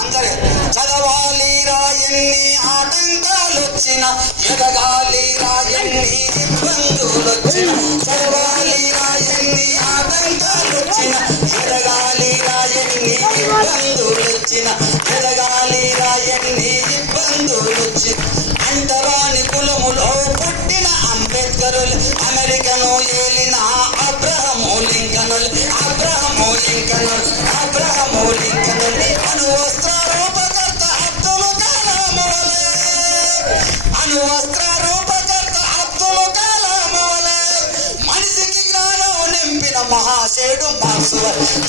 అందరు చదవాలి. రాయన్ని ఆటంకాలు వచ్చిన ఎదగాలి, రాయన్ని ఇబ్బందులు వచ్చిన చదవాలి. రాయన్ని ఆటంకాలు వచ్చిన ఎదగాలి, రాయన్ని ఇబ్బందులు వచ్చిన ఎదగాలి, రాయన్ని ఇబ్బందులు వచ్చిన. అంటరాని కులములో పుట్టిన అంబేద్కరులు, అమెరికను ఏలిన అబ్రహము లింకనులు, అణువస్త్ర రూపకర్త అబ్దుల్ కలాం వలె, మనిషికి జ్ఞానం నింపిన మహాశయుడు మార్క్స్.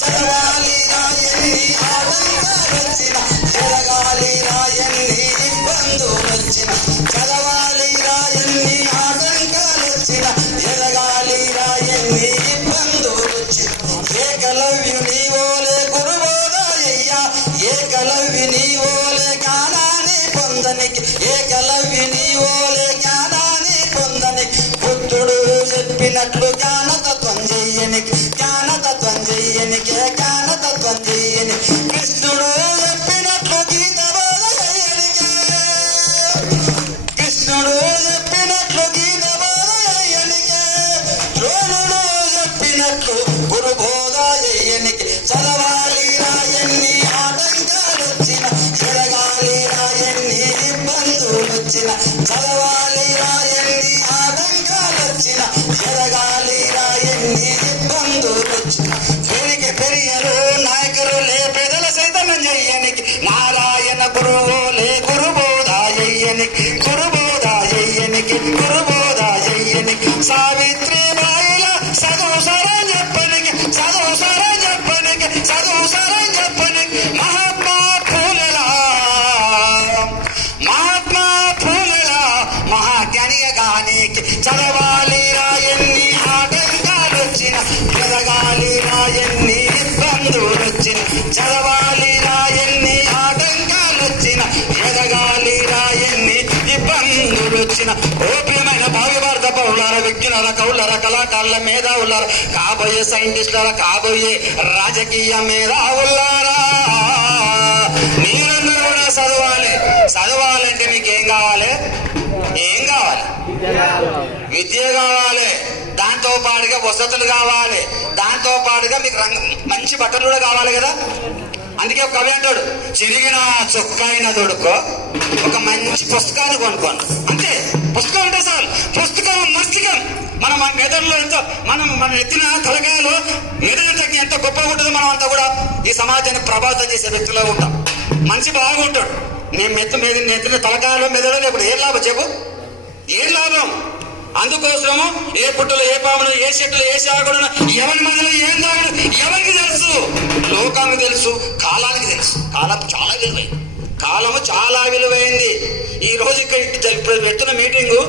చదవాలి రాయన్ని ఆటంకాలు వచ్చిన ఎదగాలి, రాయన్ని ఇబ్బందులు వచ్చిన చదవాలి. రాయన్ని ఆటంకాలు వచ్చిన ఎదగాలి, రాయన్ని ఇబ్బందులు వచ్చిన. ఏకలవ్యుని ఓలే గురువోదయ్యా, ఏకలవ్యుని ఓలే జ్ఞానాన్ని పొందనికి, ఏకలవ్యుని ఓలే జ్ఞానాన్ని పొందనికి. బుద్ధుడు చెప్పినట్లు జ్ఞానతత్వం చెయ్యనికి, జ్ఞానతత్వం చెయ్యనికి. కృష్ణుడు చెప్పినట్లు గీత బోధ చెయ్యనికి, ద్రోణుడు చెప్పినట్లు గురు బోధ చెయ్యనికి. చదవాలి రాయన్ని ఆటంకాలు వచ్చిన ఎదగాలి రాయన్ని ఇబ్బందులు వచ్చిన చదవాలి రాయన్ని ఆటంకాలు వచ్చిన ఎదగాలి రాయన్ని ఇబ్బందులు వచ్చిన పెరియలు నాయకులే పేదల సైతన్యం చెయ్యనికి నారాయణ గురువులే గురుబోధాయ్యనికి గురుబోధాయ్యనికి గురుబోధాయ్యనికి సావిత్రి బాయిల చదువు సరం చెప్పనికి చదువు సరం చెప్పనికి చదువు సరం చెప్పనికి మహాత్మా పూలెలా మహాజ్ఞానిగానికి చదవాలి రాయన్ని ఆటంకాలు వచ్చిన ఎదగాలి రాయన్ని ఇబ్బందులు వచ్చిన చదవాలి రాయన్ని ఆటంకాలు వచ్చిన ఎదగాలి రాయన్ని ఇబ్బందులు వచ్చిన ఓప్యమైన భావి భారత పౌరులారా విజ్ఞులారా కవులారా కళాకారుల మేధావులారా కాబోయే సైంటిస్టులారా కాబోయే రాజకీయ మేధావులారా మీరందరూ కూడా చదవాలి. చదవాలంటే మీకు ఏం కావాలి? ఏం కావాలి? విద్య కావాలి. దాంతో పాటుగా వసతులు కావాలి. దాంతో పాటుగా మీకు మంచి బట్టలు కూడా కావాలి కదా. అందుకే ఒక కవి అంటాడు, చిరిగిన చొక్కాయిన దొడుకో ఒక మంచి పుస్తకాన్ని కొనుక్కోండి. అంతే, పుస్తకం అంటే చాలు. పుస్తకం మస్తికం. మన మెదడులో ఎంతో మన ఎత్తిన తలకాయలు మెదడు ఎంత గొప్పగా ఉంటుందో మనం అంతా కూడా ఈ సమాజాన్ని ప్రభావితం చేసే వ్యక్తిలో ఉంటాం. మనిషి బాగుంటాడు. నేను ఎత్తిన తలకాయలు మెదడు లేకుండా ఏం లాభం చెప్పు? ఏం లాభం? అందుకోసము ఏ పుట్టులు ఏ పాములు ఏ చెట్లు ఏ శాఖలు ఎవరి మొదలు ఏం తాగడు ఎవరికి తెలుసు? లోకానికి తెలుసు, కాలానికి తెలుసు. కాలం చాలా విలువైంది. కాలము చాలా విలువైంది. ఈ రోజు ఇక్కడ పెడుతున్న మీటింగు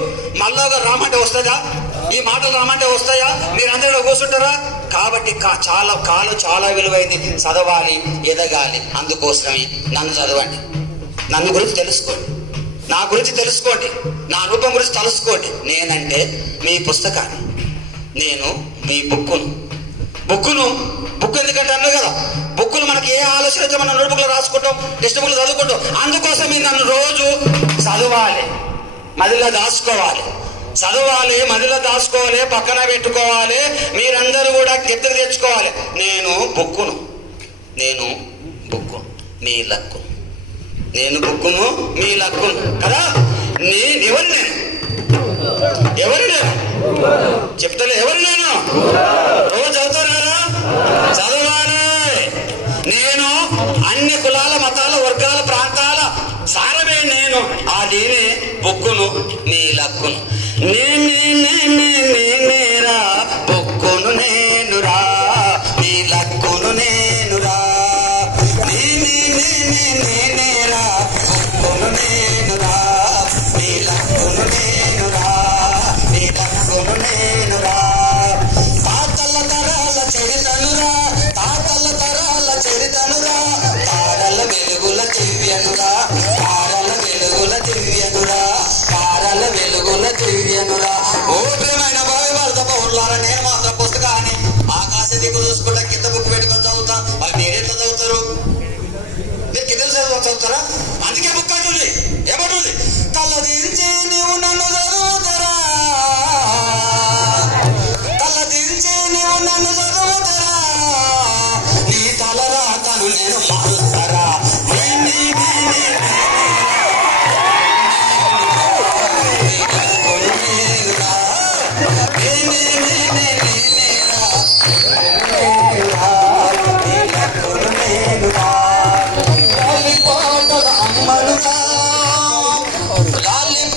మళ్ళా రామంటే వస్తుందా? ఈ మాటలు రామంటే వస్తాయా? మీరందరూ కూర్చుంటారా? కాబట్టి కాలం చాలా విలువైంది. చదవాలి, ఎదగాలి. అందుకోసమే నన్ను చదవండి, నన్ను గురించి తెలుసుకోండి, నా గురించి తెలుసుకోండి, నా రూపం గురించి తెలుసుకోండి. నేనంటే మీ పుస్తకాన్ని, నేను మీ బుక్ ఎందుకంటే అన్నారు కదా, బుక్కులు మనకి ఏ ఆలోచన అయితే మనం నోట్ బుక్లో రాసుకుంటాం, టెక్స్ట్ బుక్లు చదువుకుంటాం. అందుకోసం మీరు నన్ను రోజు చదవాలి, మదిలో దాచుకోవాలి. చదవాలి, మదిలో దాచుకోవాలి, పక్కన పెట్టుకోవాలి. మీరందరూ కూడా కెత్తలు తెచ్చుకోవాలి. నేను బుక్కును మీ లక్కును, నేను బుక్కును మీ లక్కును కదా. ఎవరు నేను చెప్తాను. ఎవరు నేను రోజు చదువుతారు కదా. చదవాలి. నేను అన్ని కులాల మతాల వర్గాల ప్రాంతాల సారమే నేను. అది బుక్కును మీ లక్కును. నేనేరా బుక్కును నేనురా, మీ లక్కును నేనురా. నేనేరా బుక్కును నేనురా, మీ లక్కును నేనురా, మీ లక్కును నేనురా. తాతల తరాల చరితనురా, తాతల తరాల చరితనురా. తారల వెలుగుల దివ్యనురా, తారల వెలుగుల దివ్యనురా, తారల వెలుగుల దివ్యనురా. ఓ ప్రియమైన భావి భారత పౌరులారా, నేను మాత్రం పుస్తకాన్ని ఆకాశ దిక్కు చూసుకుంటా కింద బుక్ పెట్టుకొని చదువుతా. మరి మీరెట్లా చదువుతారు? మీరు కింద చదువుతారా? అందుకే బుక్ అంటుంది. ఏమంటుంది? తలదించి నీవు నన్ను చదువుతారా, తలదించి నీవు నన్ను చదువుతారా, నీ తలరాతను నేను మారుతారా.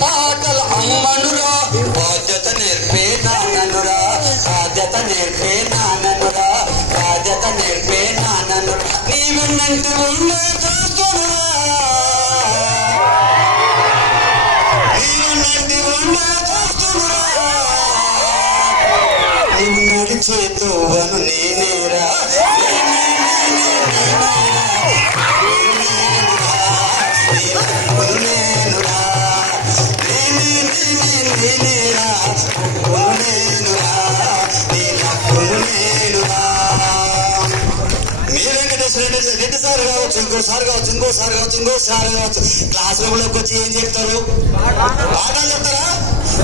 పాటల అమ్మనురా, బాధ్యత నేర్పే నాన్ననురా, బాధ్యత నేర్పే నాన్ననురా, బాధ్యత నేర్పే నాన్ననురా. నీవున్నంటి ఉండే చూస్తున్నా, నీవున్నంటి ఉండే చూస్తున్నా. నీవు నడిచేతువను నేనేరా, రెడ్డి సార్ కావచ్చు, ఇంకోసారి కావచ్చు, ఇంకోసారి కావచ్చు. క్లాస్ రూమ్ లోకి వచ్చి ఏం చెప్తారు? పాఠాలు చెప్తారా?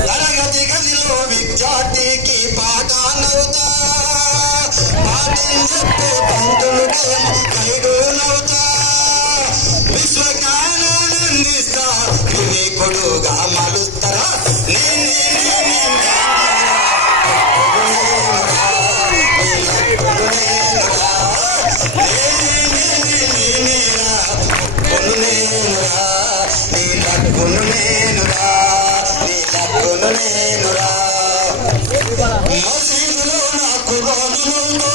తరగతి గదిలో విద్యార్థికి పాఠాన్నవుతా, పాఠం చెప్పే పంతులుకేమో గైడునవుతా. తోడుగా మలుస్తరా మసీదులో నా కుర్రానులతో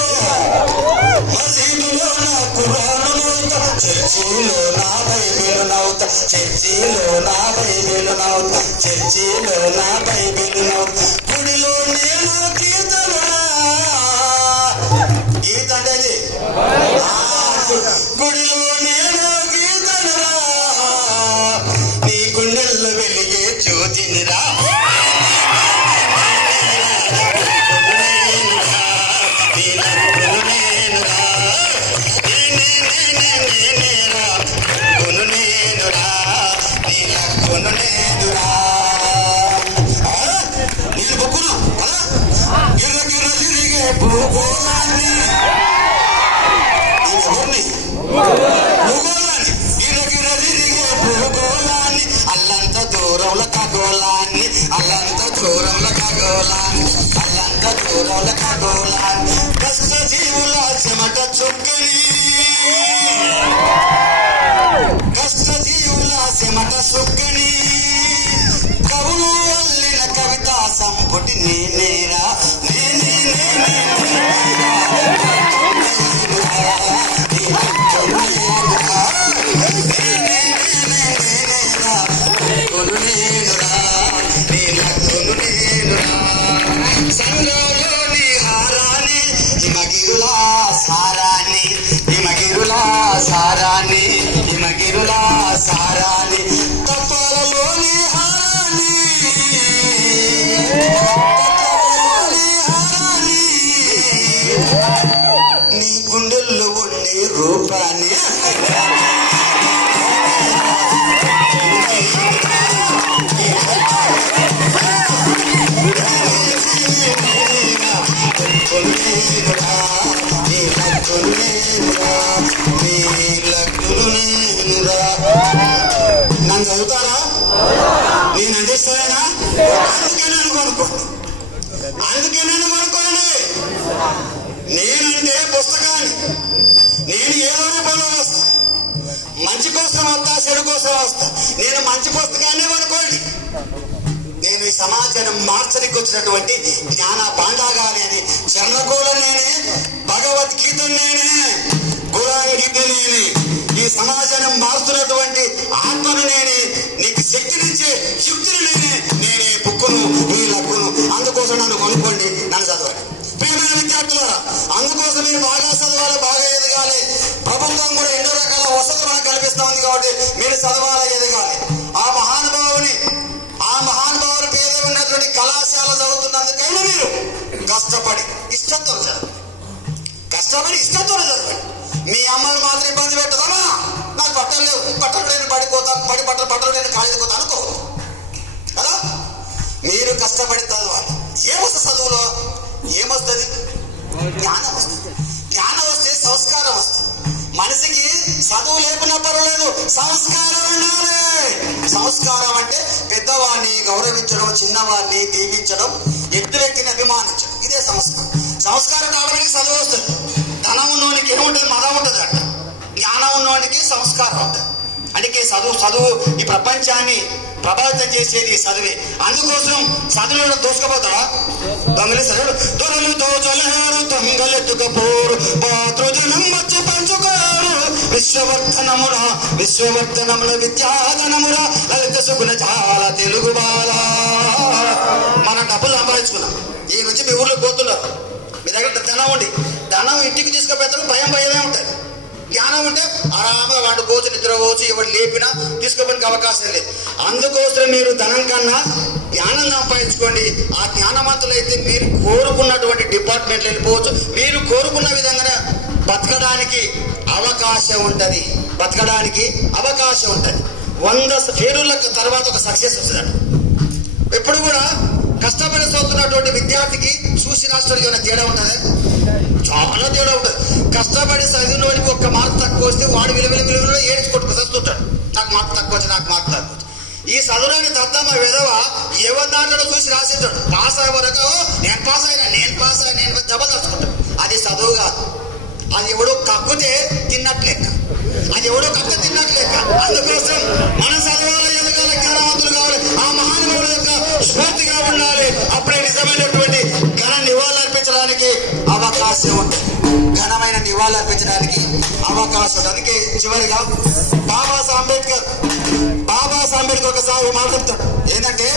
చర్చిలో నా బైబిల్ నవ్వుతా గుడిలో నేను గీతనురా గీత అంటే గుడిలో నేను గీతనురా నీ గుండెల్లో వెలిగే జ్యోతినిరా నేను బొక్కును గిరగిరగిరిగే భూగోళాన్ని గిరగిరగిరిగే భూగోళాన్ని అల్లంత దూరంలో ఖగోళాన్ని కష్ట జీవుల చెమట చుక్కని కవులు అల్లిన కవిత సంపుటి నేనేరా సంగంలోని హారాన్ని హిమగిరుల సారాన్ని తపాలలోని హారాన్ని నీ గుండెల్లో ఉండే రూపాన్ని నన్ను చదువుతారా నేను అందిస్తానా అందుకే నన్ను కొనుక్కోండి నేనంటే పుస్తకాన్ని నేను ఏదో పనులు వస్తా మంచి కోసం వస్తా చెడు కోసం వస్తా నేను మంచి పుస్తకాన్ని కొనుక్కోండి నేను ఈ సమాజాన్ని మార్చడానికి వచ్చినటువంటి జ్ఞాన భాండాగారి అని చర్ణకోల నేనే భగవద్గీత నేనే గులాయి గీత నేనే ఈ సమాజాన్ని మారుతున్నటువంటి ఆత్మను నేనే నీకు శక్తినిచ్చే యుక్తిని నేనే బుక్కును నీ లక్కును అందుకోసం నన్ను కొనుక్కోండి నన్ను చదవాలి ప్రియమైన విద్యార్థులారా అందుకోసం మీరు బాగా చదవాలి బాగా ఎదగాలి ప్రభుత్వం కూడా ఎన్నో రకాల వసతులు మనకు కల్పిస్తా ఉంది కాబట్టి మీరు చదవాలి ఎదగాలి ఆ మహానుభావుని పేరు ఉన్నటువంటి కళాశాల చదువుతున్నందుకైనా మీరు కష్టపడి ఇష్టంతో చదవండి మీ అమ్మలు మాత్రం ఇబ్బంది పెట్టదమ్మా నాకు బట్టలు లేవు బట్టలు లేని బట్టలు లేని కాలేజీ పోతా అనుకో కదా మీరు కష్టపడి చదవాలి ఏమొస్తుంది చదువులో ఏమొస్తుంది జ్ఞానం వస్తే సంస్కారం వస్తుంది మనిషికి చదువు లేకున్నా పర్వాలేదు సంస్కారం ఉండాలి సంస్కారం అంటే పెద్దవాడిని గౌరవించడం చిన్నవాడిని దీవించడం ఎత్తు వ్యక్తిని అభిమానించడం ఇదే సంస్కారం రావడానికి చదువు వస్తుంది ధనం ఉన్నవాడికి ఏముంటుంది మదం ఉంటుంది అంట జ్ఞానం ఉన్నవాడికి సంస్కారం ఉంటుంది అందుకే చదువు ఈ ప్రపంచాన్ని ప్రభావితం చేసేది చదివే అందుకోసం చదువులో దోసుకపోతాడా దొంగలిస్తాడు దొరలు దోచలేరు దొంగలెత్తుకపోరు పాత్రుజనం వచ్చి పంచుకోరు విశ్వవర్ధనముల విద్యాధనముల లలిత సుగుణ చాలా తెలుగు బాల మన డబ్బులు సంపాదించుకున్నాం ఈ నుంచి మీ ఊర్లో పోతున్నారు మీ దగ్గర ధనం ఇంటికి తీసుకుపోతారు భయమే ఉంటుంది జ్ఞానం ఉంటే ఆరాముగా వండుకోవచ్చు నిద్రపోవచ్చు ఎవరు లేపినా తీసుకోవడానికి అవకాశం లేదు అందుకోసం మీరు ధనం కన్నా జ్ఞానం సంపాదించుకోండి ఆ జ్ఞానవంతులైతే మీరు కోరుకున్నటువంటి డిపార్ట్మెంట్లు వెళ్ళిపోవచ్చు మీరు కోరుకున్న విధంగా బతకడానికి అవకాశం ఉంటుంది 100 ఫెయిల్యూర్ల తర్వాత ఒక సక్సెస్ వస్తుందట ఎప్పుడు కూడా కష్టపడి చదువుతున్నటువంటి విద్యార్థికి చూసి రాష్ట్రానికి ఏమైనా తేడా ఉంటుంది చాలా తేడా ఉంటుంది కష్టపడి చదివిన ఒక్క మార్క్ తక్కువ వస్తే వాడు విలువ ఏడ్చి కొట్టుకు చదువుతుంటాడు నాకు మార్క్ తక్కువ వచ్చి ఈ చదువురాని దత్తమ్మ విధవ ఎవరి దాంట్లో చూసి రాసింటాడు. పాస్ అయ్యే వరకు నేను పాస్ అయినా నేను జబర్దస్తుకుంటాడు. అది చదువు కాదు. అది ఎవడో కక్కుతే తిన్నట్లు లెక్క. అందుకోసం మన చదవాలి, ఎదగాల, జ్ఞానవంతులు కావాలి, ఆ మహానుభావుల యొక్క స్ఫూర్తిగా ఉండాలి. అప్పుడే నిజమైనటువంటి ఘన నివాళులు అర్పించడానికి అవకాశం ఉంటుంది. ఘనమైన నివాళులు అర్పించడానికి అవకాశం ఉంది. అందుకే చివరిగా బాబాసాహెబ్ అంబేద్కర్ ఒకసారి మాట్లాడతాడు. ఏంటంటే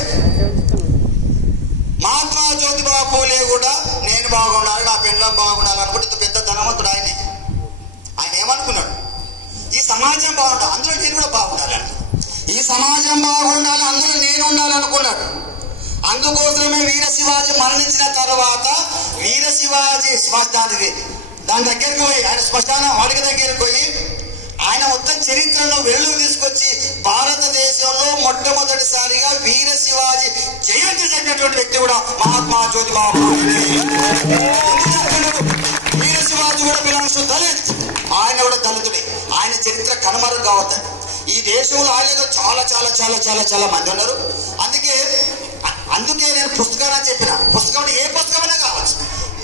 మహాత్మా జ్యోతిబా పూలే కూడా నేను బాగుండాలి, నా పెండ్లం బాగుండాలి అనుకుంటే పెద్ద ధనవంతుడు ఆయన ఏమనుకున్నాడు? ఈ సమాజం బాగుండాలి, అందులో నేను కూడా బాగుండాలని. ఈ సమాజం బాగుండాలి, అందులో నేను ఉండాలనుకున్నాడు. అందుకోసమే వీర శివాజీ మరణించిన తర్వాత వీర శివాజీ దాని దగ్గరికి పోయి, ఆయన శ్మశాన వాడికి దగ్గరికి పోయి ఆయన మొత్తం చరిత్రను వెలుగు తీసుకొచ్చి భారతదేశంలో మొట్టమొదటిసారిగా వీర శివాజీ జయంతి జరిగినటువంటి వ్యక్తి కూడా మహాత్మా జ్యోతిబా పూలే. వీర శివాజీ కూడా బిలాంగ్స్ టు దళిత్. ఆయన కూడా దళితుడే. ఆయన చరిత్ర కనుమరుగు కావద్దండి. ఈ దేశంలో ఆయన చాలా చాలా చాలా చాలా చాలా మంది ఉన్నారు. అందుకే నేను పుస్తకాన్ని చెప్పిన. పుస్తకం ఏ పుస్తకమైనా కావచ్చు,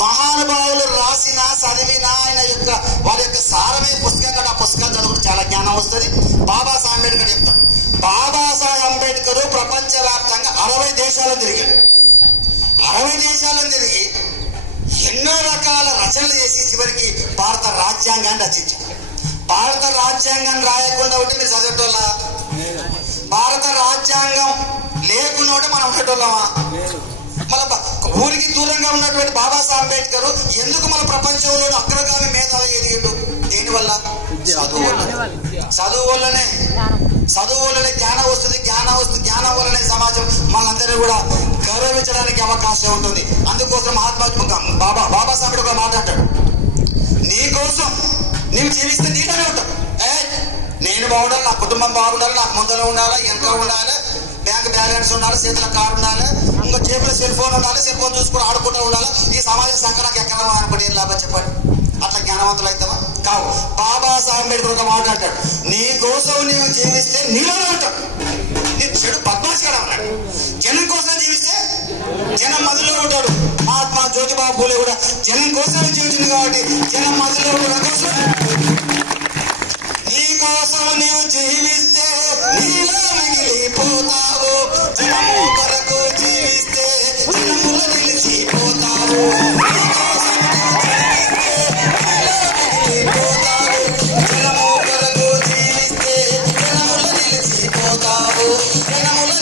మహానుభావులు రాసిన చదివిన ఆయన యొక్క వారి యొక్క సారమే పుస్తకం కదా. ఆ పుస్తకాలు చదువుకుంటే చాలా జ్ఞానం వస్తుంది. బాబాసాహెబ్ అంబేద్కర్ చెప్తాడు. బాబాసాహెబ్ అంబేద్కర్ ప్రపంచవ్యాప్తంగా 60 దేశాలను తిరిగాడు. 60 దేశాలను తిరిగి ఎన్నో రకాల రచనలు చేసి చివరికి భారత రాజ్యాంగాన్ని రచించాడు. భారత రాజ్యాంగాన్ని రాయకుండా ఉంటే మీరు చదివేటోళ్ళ? భారత రాజ్యాంగం లేకుండా ఉంటే మనం ఉండేటోళ్ళమా? మన ఊరికి దూరంగా ఉన్నటువంటి బాబాసాహెబ్ అంబేద్కర్ ఎందుకు మన ప్రపంచంలో అగ్రగామి మేధావి ఎదిగిండు? దేనివల్ల? చదువు వల్లనే జ్ఞానం వస్తుంది. జ్ఞానం వల్లనే సమాజం మనందరూ కూడా గౌరవించడానికి అవకాశం ఉంటుంది. అందుకోసం బాబాసాహెబ్ ఒక మాట అంటాడు, నీ కోసం నీవు జీవిస్తే నీలోనే ఉంటావు. నేను బాగుండాలి, నా కుటుంబం బాగుండాలి, నాకు ముందర ఉండాలి, వెనక ఉండాలి, బ్యాంక్ బ్యాలెన్స్ ఉండాలి, చేతిలో కారు ఉండాలి, ఇంకా జేబులో సెల్ ఫోన్ ఉండాలి, సెల్ ఫోన్ చూసుకుని ఆడుకుంటూ ఉండాలి. ఈ సమాజ సంకరానికి ఎక్కడ అనుకుంటే ఏం లాభం చెప్పండి? అట్లా జ్ఞానవంతులు అవుతావా? కావు. బాబాసాహెబ్ అంబేద్కర్ ఒక మాట అంటాడు, నీ కోసం నీవు జీవిస్తే నీలోనే ఉంటావు. నీ చెడు పద్మాషిగా ఉన్నాడు. జనం కోసం జీవిస్తే జనం మధ్యలో ఉంటాడు. మహాత్మా జ్యోతిబా పూలే కూడా జనం కోసమే జీవించింది కాబట్టి జనం మధ్యలో ఉండడం కోసం. నీ కోసం నీవు జీవిస్తే నీలో మిగిలిపోతావు. జనము కొరకు జీవిస్తే జనములో నిలిచిపోతావు. జనము కొరకు జీవిస్తే జనములో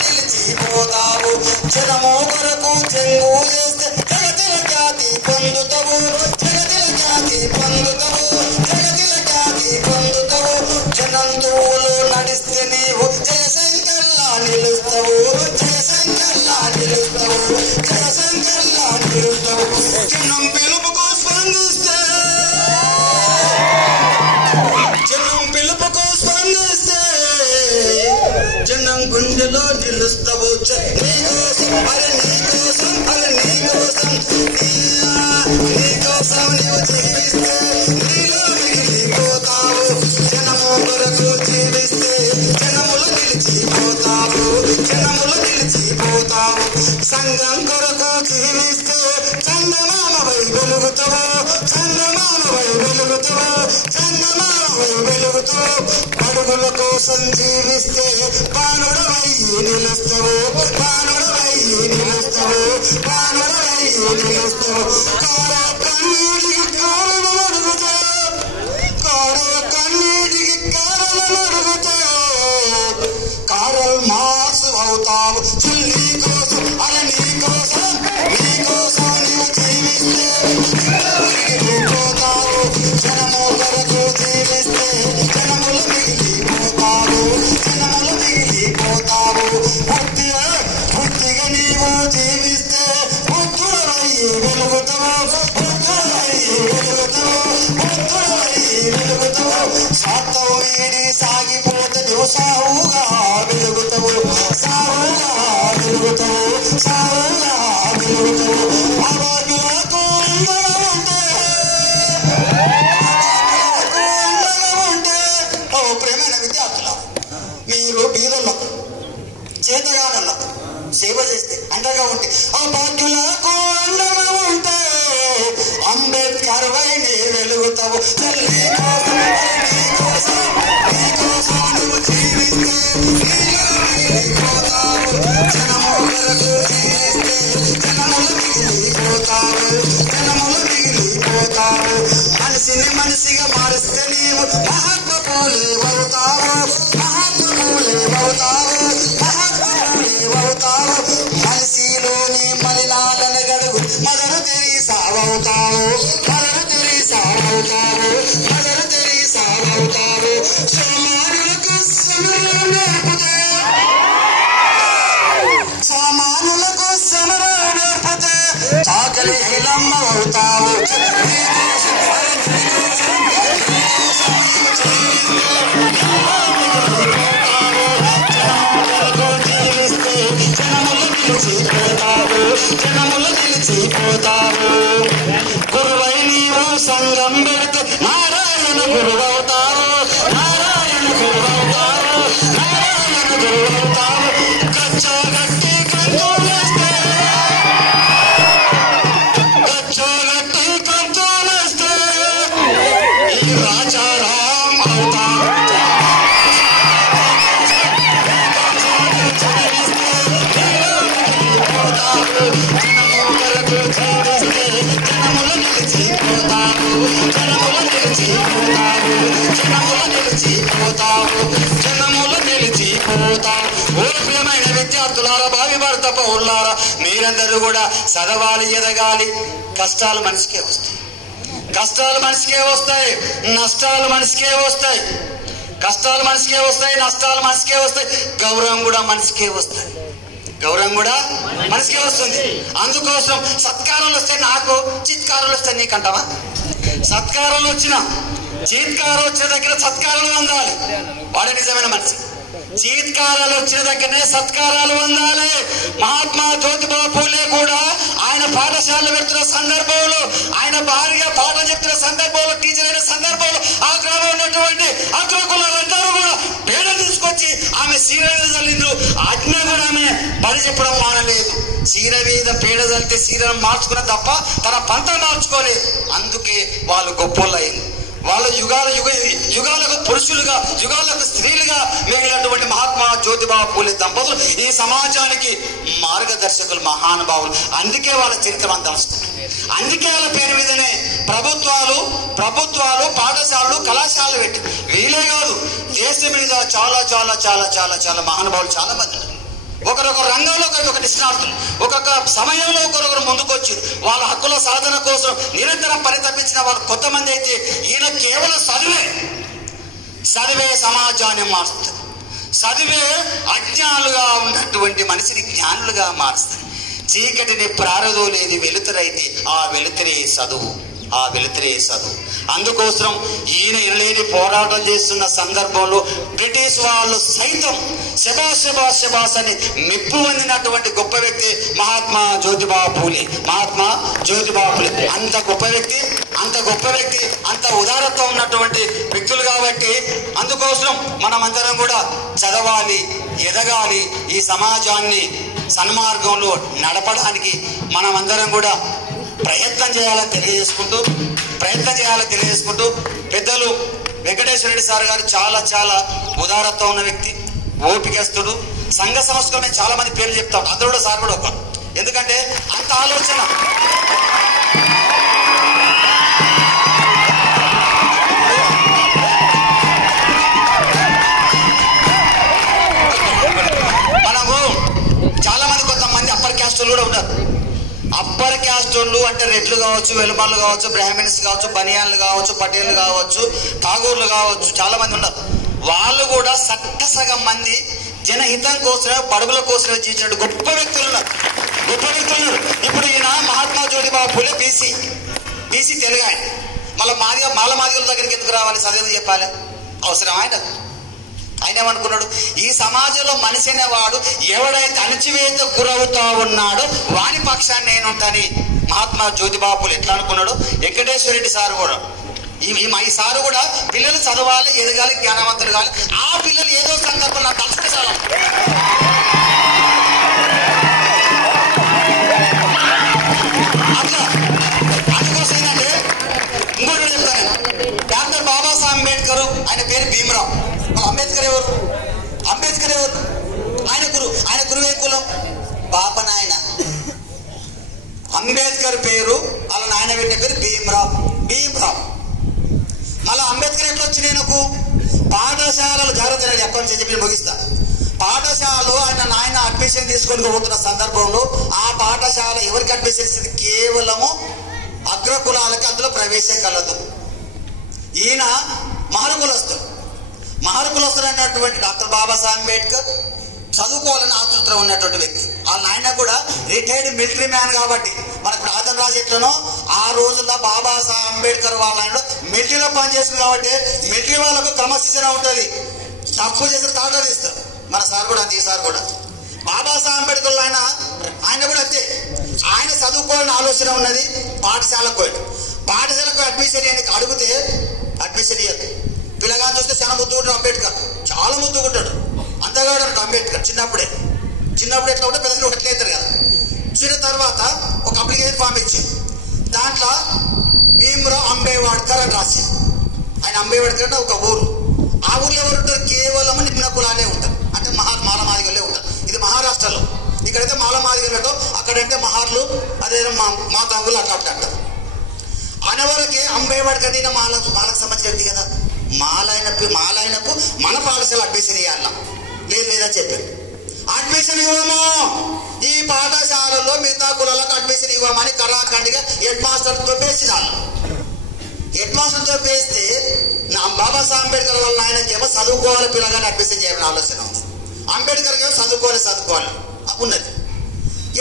నిలిచిపోతావు. జనము కొరకు చెంగు చేస్తే జగతిల ఖ్యాతి పొందుతావు. జనంతువులు నడిస్తే నీవు జయశంకర్లా నిలుస్తావు. జనం పిలుపుకు స్పందిస్తే జనం గుండెలో నిలుస్తావు. నీకోసం నీవు జీవిస్తే నీలో మిగిలిపోతావు. జనము కొరకు జీవిస్తే జనములు నిలిచిపోతావు. సంఘం కొరకు జీవిస్తే చందమామవై వెలుగుతావు. పడుగుల కోసం జీవిస్తే పానుడవై నిలుస్తావు. కారల్ మార్క్స్ అవుతావు. నీకోసం నీవు జీవిస్తే మిగిలిపోతావు. జనము కొరకు జీవిస్తే జనములు మిగిలిపోతావు. బుద్ధిగా నీవు జీవిస్తే బుద్ధుడవై వెలుగుతావు. స్వార్థం వీడి సాగిపోతే నువ్వు సావుగా వెలుగుతావు. అవాకులకు ఉంటే ఓ ప్రేమైన విద్యార్థులు, మీరు బీదల్లో మారిస్తే నీవు మహాత్మ పూలే అవుతావు, మహాత్మ పూలే అవుతావు, మహాత్మ పూలే అవుతావు. మనిషిలోని మలినాలను గడుగు మదరు తెరీసా అవుతావు, మదరు తెరీసా అవుతావు, మదరు తెరీసా అవుతావు. సామాన్యులకు సమరం నేర్పుతే, సామాన్యులకు సమరం నేర్పుతే చాకలి ఐలమ్మ అవుతావు. జనములు నిలిచిపోతావు. గురువై నీవు సంగం పెడితే నారాయణ గురువవుతావు, నారాయణ గురువవుతావు, నారాయణ గురువవుతావు. కచ్చగట్టి కంతులేస్తే, కచ్చగట్టి కంతులేస్తే ఈ రాజారాం అవుతావు. ప్రియమైన విద్యార్థులారా, భావి భర్త పౌరులారా, మీరందరూ కూడా చదవాలి, ఎదగాలి. కష్టాలు మనిషికే వస్తాయి, కష్టాలు మనిషికే వస్తాయి, నష్టాలు మనిషికే వస్తాయి. కష్టాలు మనిషికే వస్తాయి, నష్టాలు మనిషికే వస్తాయి. గౌరవం కూడా మనిషికే వస్తాయి, గౌరవం కూడా మనిషికే వస్తుంది. అందుకోసం సత్కారాలు వస్తే నాకు, చిత్కారాలు వస్తే నీకంటావా? సత్కారాలు వచ్చిన చీత్కారం వచ్చిన దగ్గర సత్కారాలు అందాలి, వాడే నిజమైన మనిషి. చీత్కారాలు వచ్చిన దగ్గరనే సత్కారాలు అందాలి. మహాత్మా జ్యోతిబా పూలే కూడా ఆయన పాఠశాల పెడుతున్న సందర్భంలో, ఆయన భార్య పాఠం చెప్తున్న సందర్భంలో, టీచర్ అయిన సందర్భంలో ఆ గ్రామంలో ఉన్నటువంటి అగ్రకులందరూ కూడా పేడ తీసుకొచ్చి ఆమె సీర మీద చల్లిండ్రు. ఆజ్ఞ కూడా ఆమె పని చెప్పడం మానలేదు. సీర మీద పేడ చల్లితే సీరను మార్చుకున్న తప్ప తన పంట మార్చుకోలేదు. అందుకే వాళ్ళు గొప్పోళ్ళు అయింది. వాళ్ళు యుగాలకు పురుషులుగా, యుగాలకు స్త్రీలుగా మిగిలినటువంటి మహాత్మా జ్యోతిబా పూలే దంపతులు ఈ సమాజానికి మార్గదర్శకులు, మహానుభావులు. అందుకే వాళ్ళ చరిత్ర మనం తెలుసుకుంటాం. అందుకే వాళ్ళ పేరు మీదనే ప్రభుత్వాలు పాఠశాలలు, కళాశాలలు పెట్టి. వీలే కాదు, దేశం మీద చాలా చాలా చాలా చాలా చాలా మహానుభావులు చాలా మంది. ఒకరొక రంగంలో ఒక నిష్ణాతులు, ఒక్కొక్క సమయంలో ఒకరొకరు ముందుకొచ్చి వాళ్ళ హక్కుల సాధన కోసం నిరంతరం పరితపించిన వాళ్ళు కొంతమంది. అయితే ఈయన కేవలం చదివే సమాజాన్ని మారుస్తుంది. చదివే అజ్ఞానులుగా ఉన్నటువంటి మనిషిని జ్ఞానులుగా మారుస్తుంది. చీకటిని ప్రారదోలేది వెలుతురైతే ఆ వెలుతురే చదువు, ఆ వెలుతురే చదువు. అందుకోసం ఈయన ఎనలేని పోరాటం చేస్తున్న సందర్భంలో బ్రిటిష్ వాళ్ళు సైతం శబాష్ శబాష్ శబాష్ అని మెప్పు పొందినటువంటి గొప్ప వ్యక్తి మహాత్మా జ్యోతిబా పూలే. మహాత్మా జ్యోతిబా పూలే అంత గొప్ప వ్యక్తి, అంత ఉదారత్వం ఉన్నటువంటి వ్యక్తులు. కాబట్టి అందుకోసం మనమందరం కూడా చదవాలి, ఎదగాలి. ఈ సమాజాన్ని సన్మార్గంలో నడపడానికి మనమందరం కూడా ప్రయత్నం చేయాలని తెలియజేసుకుంటూ పెద్దలు వెంకటేశ్వర రెడ్డి సార్ గారు చాలా చాలా ఉదారత్వం ఉన్న వ్యక్తి, ఓపికస్తుడు. సంఘ సంస్కరణ చాలా మంది పేర్లు చెప్తాడు, అందులో కూడా సార్ కూడా ఒక. ఎందుకంటే అంత ఆలోచన. మనము చాలా మంది, కొంతమంది అప్పర్ క్యాస్ట్ కూడా ఉన్నారు. అప్పర్ క్యాస్ట్ వాళ్ళు అంటే రెడ్లు కావచ్చు, వెలుమర్లు కావచ్చు, బ్రాహ్మిన్స్ కావచ్చు, బనియాన్లు కావచ్చు, పటేళ్లు కావచ్చు, ఠాగూర్లు కావచ్చు, చాలా మంది ఉన్నారు. వాళ్ళు కూడా సగం మంది జనహితం కోసమే, పరుగుల కోసమే జీవించిన గొప్ప వ్యక్తులు ఉన్నారు. ఇప్పుడు ఈయన మహాత్మా జ్యోతిబా పూలే బీసీ తెలుగు ఆయన. మళ్ళీ మాల మాదిగల దగ్గరికి ఎందుకు రావాలి, చదివి చెప్పాలి, అవసరం ఆయన ఏమనుకున్నాడు? ఈ సమాజంలో మనిషి అనేవాడు ఎవడైతే అణచివేత గురవుతా ఉన్నాడో వాని పక్షాన్ని నేనుంటాని మహాత్మా జ్యోతిబా పూలే ఎట్లా అనుకున్నాడు? వెంకటేశ్వర రెడ్డి సార్ కూడా, ఈ సారు కూడా పిల్లలు చదవాలి, ఎదగాలి, జ్ఞానవంతులు కావాలి. ఆ పిల్లలు ఏదో సందర్భంలో తలుచుకుంటే చాలా అట్లా. అందుకోసం ఏంటంటే ఇంకోటి చెప్తాను. డాక్టర్ బాబాసాహెబ్ అంబేద్కర్, ఆయన పేరు భీమరావు. అంబేద్కర్ ఎవరు? ఆయన గురువే కులం బాపనాయన. అంబేద్కర్ పేరు వాళ్ళ నాయన పెట్టే పేరు భీమరావు. మళ్ళా అంబేద్కర్ ఎట్లా వచ్చినాయి నాకు? పాఠశాలలు జాగ్రత్త ఎక్కడి నుంచి చెప్పి ముగిస్తా. పాఠశాలలో ఆయన అడ్మిషన్ తీసుకొని పోతున్న సందర్భంలో ఆ పాఠశాల ఎవరికి అడ్మిషన్ ఇస్తుంది? కేవలము అగ్రకులాలకి అందులో ప్రవేశం కలదు. ఈయన మహర్కులస్తుడు అన్నటువంటి డాక్టర్ బాబాసాహెబ్ అంబేద్కర్ చదువుకోవాలని ఆతృత ఉన్నటువంటి వ్యక్తి. వాళ్ళ నాయన కూడా రిటైర్డ్ మిలిటరీ మ్యాన్ కాబట్టి మనకు రాజన్ రాజు ఎట్లనో ఆ రోజుల్లో బాబాసాహెబ్ అంబేద్కర్ వాళ్ళ ఆయన మిలిటరీలో పనిచేస్తుంది కాబట్టి మిలిటరీ వాళ్ళకు క్రమశిక్షణ ఉంటుంది. తప్పు చేసి తాటా తీస్తారు. మన సార్ కూడా అంతే. ఈసారి కూడా బాబాసాహెబ్ అంబేద్కర్ ఆయన కూడా అంతే. ఆయన చదువుకోవాలని ఆలోచన ఉన్నది. పాఠశాలకు అడ్మిషన్ అడిగితే అడ్మిషన్ ఇయ్యదు. పిల్లగాని చూస్తే చాలా ముద్దుకుంటాడు అంబేద్కర్, చాలా ముద్దుకుంటాడు. అంతగాడు అంబేద్కర్ చిన్నప్పుడే ఎట్లా ఉంటే పెద్దలు ఎట్లా అవుతారు కదా. చూసిన తర్వాత ఒక అప్లికేషన్ ఫామ్ ఇచ్చింది. దాంట్లో భీమరావు అంబేద్కర్ అని రాసి, ఆయన అంబేద్కర్ అంటే ఒక ఊరు. ఆ ఊర్లో ఎవరు ఉంటారు? కేవలం నిమ్న కులాలే ఉంటారు. అంటే మాలమాదిగలే ఉంటారు. ఇది మహారాష్ట్రలో. ఇక్కడైతే మాలమాదిగలతో, అక్కడంటే మహార్లు, అదే మా తంగులు అట్లా అంటారు. అనవరకే అంబేద్కర్ ఈయన మాలకు సంబంధించిన వ్యక్తి కదా. మాలైనకు మన పాఠశాల అడ్మిషన్ ఇవ్వాలా లేదని చెప్పారు. అడ్మిషన్ ఇవ్వము, ఈ పాఠశాలలో మిగతా కులాలకు అడ్మిషన్ ఇవ్వమని కరాఖండిగా హెడ్ మాస్టర్తో పేసినారు. హెడ్ మాస్టర్తో పేస్తే నా బాబాసాహెబ్ అంబేద్కర్ వల్ల ఆయనకేమో చదువుకోవాలి పిల్లగానే అడ్మిషన్ చేయాలని ఆలోచన ఉంది. అంబేద్కర్కి ఏమో చదువుకోవాలి ఉన్నది.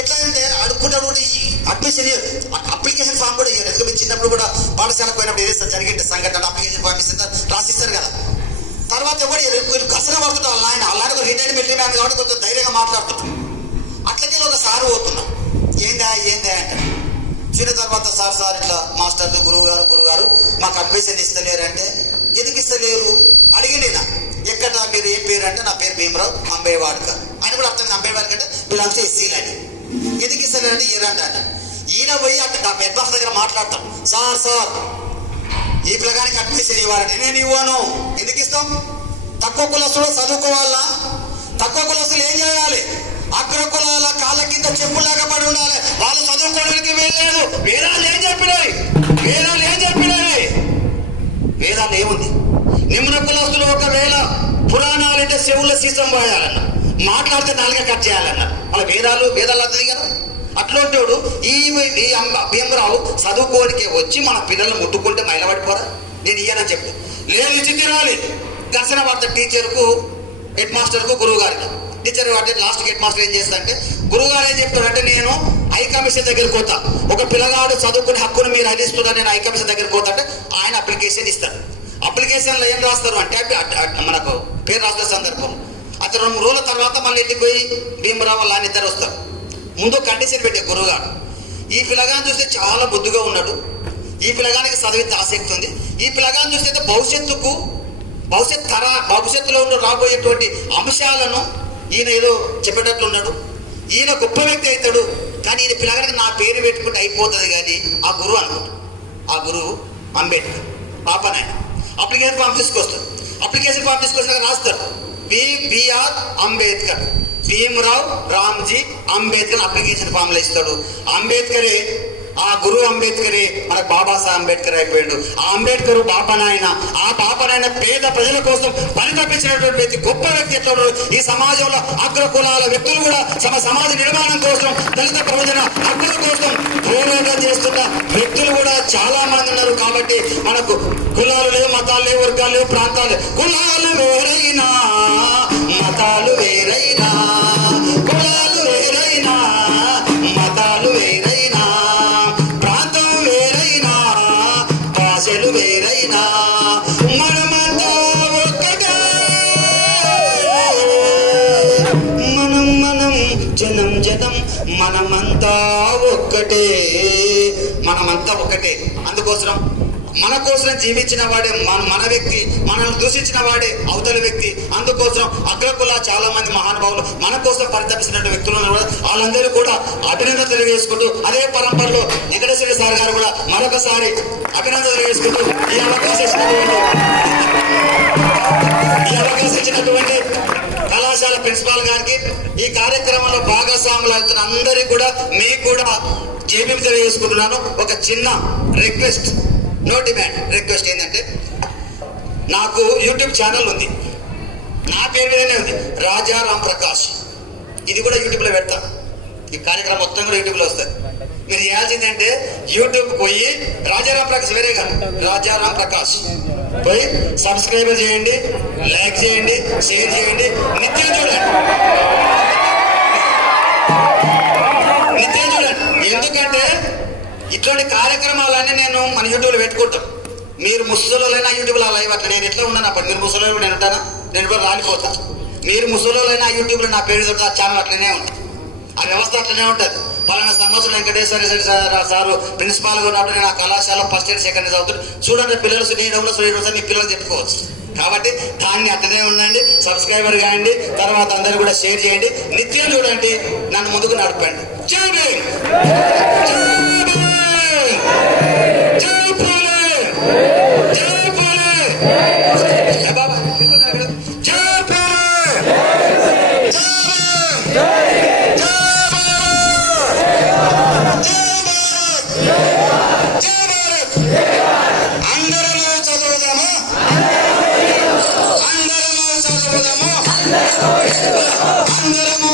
ఎట్లా అంటే అడుక్కుంటాడు కూడా ఈ అడ్మిషన్ ఇయ్యరు. అప్లికేషన్ ఫామ్ కూడా ఇయ్యరు. ఎందుకంటే చిన్నప్పుడు కూడా పాఠశాలకు పోయినప్పుడు ఏదో జరిగింది సంఘటన, అప్లికేషన్ ఫామ్ ఇస్తారు, రాసిస్తారు కదా. తర్వాత ఎవరు కసన పడుతుంటారు. ఆయన ఒక రిటైర్డ్ మిలిటరీ మ్యాన్ కాబట్టి కొంచెం ధైర్యంగా మాట్లాడుతుంటారు. అట్లకే ఒక సార్ పోతున్నాం. ఏందా అంటే చిన్న తర్వాత సార్ ఇట్లా మాస్టర్ గురువు గారు మాకు అడ్మిషన్ ఇస్తలేరంటే, ఎందుకు ఇస్తలేరు అడిగింది. ఎక్కడ మీరు ఏం పేరు అంటే, నా పేరు భీమరావు అంబేద్కర్. ఆయన కూడా అర్థం అంబేద్కర్ అంటే వీళ్ళంతా ఎస్సీలని. ఎందుకు ఇస్తలేరంటే ఇయ్యరంట. ఈయన పోయి అక్కడ హెడ్ మాస్టర్ దగ్గర మాట్లాడతాం. సార్ ఈ పిల్లగానికి అడ్మిషన్ ఇవ్వాలంటే, నేను ఇవ్వను. ఎందుకు ఇస్తాం? తక్కువ కులస్తులు చదువుకోవాలా? తక్కువ కులస్తులు ఏం చేయాలి? అగ్ర కులాల కాళ్ళ కింద చెప్పులాగా పడి ఉండాలి. వాళ్ళు చదువుకోవడానికి వెళ్ళలేదు. వేదాలు ఏం చెప్పినాయి? వేదాలు ఏముంది? నిమ్న కులస్తులు ఒకవేళ పురాణాలంటే చెవుల సీసం పోయాలన్న, మాట్లాడితే నాలుగే కట్ చేయాలన్నారు. వాళ్ళ వేదాలు అర్థం కదా. అట్లాంటోడు ఈ భీమరావు చదువుకోడికే వచ్చి మన పిల్లలు ముట్టుకుంటే మైలబడిపోరా? నేను ఇయ్యనని చెప్పు. లేదు ఇచ్చి తినాలి. ఘర్షణ పడ్డ టీచర్కు, హెడ్ మాస్టర్కు, గురువు గారికి. టీచర్ అంటే లాస్ట్ హెడ్ మాస్టర్ ఏం చేస్తాడంటే, గురువు గారు ఏం చెప్తాడంటే, నేను హై కమిషన్ దగ్గరికి పోతా, ఒక పిల్లగాడు చదువుకునే హక్కును మీరు అందిస్తున్నా, నేను హై కమిషన్ దగ్గరికి పోతా అంటే ఆయన అప్లికేషన్ ఇస్తాడు. అప్లికేషన్లో ఏం రాస్తారు అంటే మనకు పేరు రాసిన సందర్భం అతను 2 రోజుల తర్వాత మళ్ళీ ఇంటికి పోయి భీమరావు వాళ్ళ ఇద్దరు వస్తారు. ముందు కండిషన్ పెట్టే గురువుగారు, ఈ పిల్లగాని చూస్తే చాలా బుద్ధిగా ఉన్నాడు, ఈ పిల్లగానికి చదివితే ఆసక్తి ఉంది, ఈ పిల్లగాని చూస్తే భవిష్యత్తులో ఉన్న రాబోయేటువంటి అంశాలను ఈయన ఏదో చెప్పేటట్లు ఉన్నాడు, ఈయన గొప్ప వ్యక్తి అవుతాడు, కానీ ఈయన పిల్లగానికి నా పేరు పెట్టుకుంటే అయిపోతుంది కానీ ఆ గురువు అనుకుంటాడు. ఆ గురువు అంబేద్కర్ పాపనాయన అప్లికేషన్ ఫామ్ తీసుకొస్తాడు. అప్లికేషన్ ఫామ్ తీసుకొచ్చాక రాస్తారు B R Ambedkar, Bhimrao Ramji Ambedkar application form లో ఇస్తాడు. అంబేద్కరే, ఆ గురువు అంబేద్కరే మనకు బాబాసాహెబ్ అంబేద్కర్ అయిపోయాడు. ఆ అంబేద్కర్ పాపనాయన, ఆ పాపనాయన పేద ప్రజల కోసం పరితపించినటువంటి వ్యక్తి, గొప్ప వ్యక్తి. ఎట్లా ఈ సమాజంలో అగ్ర కులాల వ్యక్తులు కూడా సమాజ నిర్మాణం కోసం, దళిత ప్రజల హక్కుల కోసం పోరాటం చేస్తున్న వ్యక్తులు కూడా చాలా మంది ఉన్నారు. కాబట్టి మనకు కులాలు లేవు, మతాలు లేవు, వర్గాలు లేవు, ప్రాంతాలు లేవు. కులాలు వేరైనా, మతాలు వేరైనా, కులాలు వేరైనా, మతాలు వేరైనా, ప్రాంతం వేరైనా, భాషలు వేరైనా, మనమంతా ఒక్కటే. మనం జనం మనమంతా ఒక్కటే, మనమంతా ఒకటే. అందుకోసం మన కోసం జీవించిన వాడే మన వ్యక్తి, మనల్ని దూషించిన వాడే అవతల వ్యక్తి. అందుకోసం అగ్రకుల చాలా మంది మహానుభావులు మన కోసం పరితపించినటువంటి వ్యక్తులు ఉన్నారు. వాళ్ళందరూ కూడా అభినందన తెలియజేసుకుంటూ, అదే పరంపరలో వెంకటేశ్వర సార్ గారు కూడా మరొకసారి అభినందన తెలియజేసుకుంటూ ఈ అవకాశం ఇచ్చినటువంటి కళాశాల ప్రిన్సిపాల్ గారికి, ఈ కార్యక్రమంలో భాగస్వాములు అవుతున్న అందరికీ కూడా, మీకు కూడా జేబీఎం తెలియజేసుకుంటున్నాను. ఒక చిన్న రిక్వెస్ట్, నో డిమాండ్ రిక్వెస్ట్ ఏంటంటే, నాకు యూట్యూబ్ ఛానల్ ఉంది, నా పేరు మీదనే ఉంది, రాజా రామ్ ప్రకాష్. ఇది కూడా యూట్యూబ్లో పెడతా. ఈ కార్యక్రమం మొత్తం కూడా యూట్యూబ్లో వస్తుంది. మీరు చేయాల్సిందంటే యూట్యూబ్ పోయి రాజారాం ప్రకాష్, వేరే కాదు, రాజారాం ప్రకాష్ పోయి సబ్స్క్రైబ్ చేయండి, లైక్ చేయండి, షేర్ చేయండి, నిత్యం చూడండి, నిత్యం చూడండి. ఎందుకంటే ఇట్లాంటి కార్యక్రమాలన్నీ నేను మన యూట్యూబ్లో పెట్టుకుంటాం. మీరు ముసలోళ్ళైనా యూట్యూబ్లో లైవ్ అట్లా నేను ఎట్లా ఉన్నాను అప్పుడు, మీరు ముసలో నేను ఉంటానా, నేను కూడా రాలిపోతా. మీరు ముసలోళ్ళైనా యూట్యూబ్లో నా పేరు ఆ ఛానల్ అట్లనే ఉంటుంది, ఆ వ్యవస్థ అట్లనే ఉంటుంది. పలానా సంవత్సరం వెంకటేశ్వర సారు ప్రిన్సిపాల్ గా ఉన్నప్పుడు నేను ఆ కళాశాల ఫస్ట్ ఇయర్ సెకండ్ ఇయర్ చదువుతాను, చూడండి పిల్లలు శ్రీడవులు మీ పిల్లలు చెప్పుకోవచ్చు. కాబట్టి దాన్ని అట్లనే ఉండండి, సబ్స్క్రైబర్ కాండి, తర్వాత అందరూ కూడా షేర్ చేయండి, నిత్యం చూడండి, నన్ను ముందుకు నడపండి. జై భీమ్, జై భీమ్, జై పూలే, జై పూలే, జై బాబా, జై పూలే, జై అందరము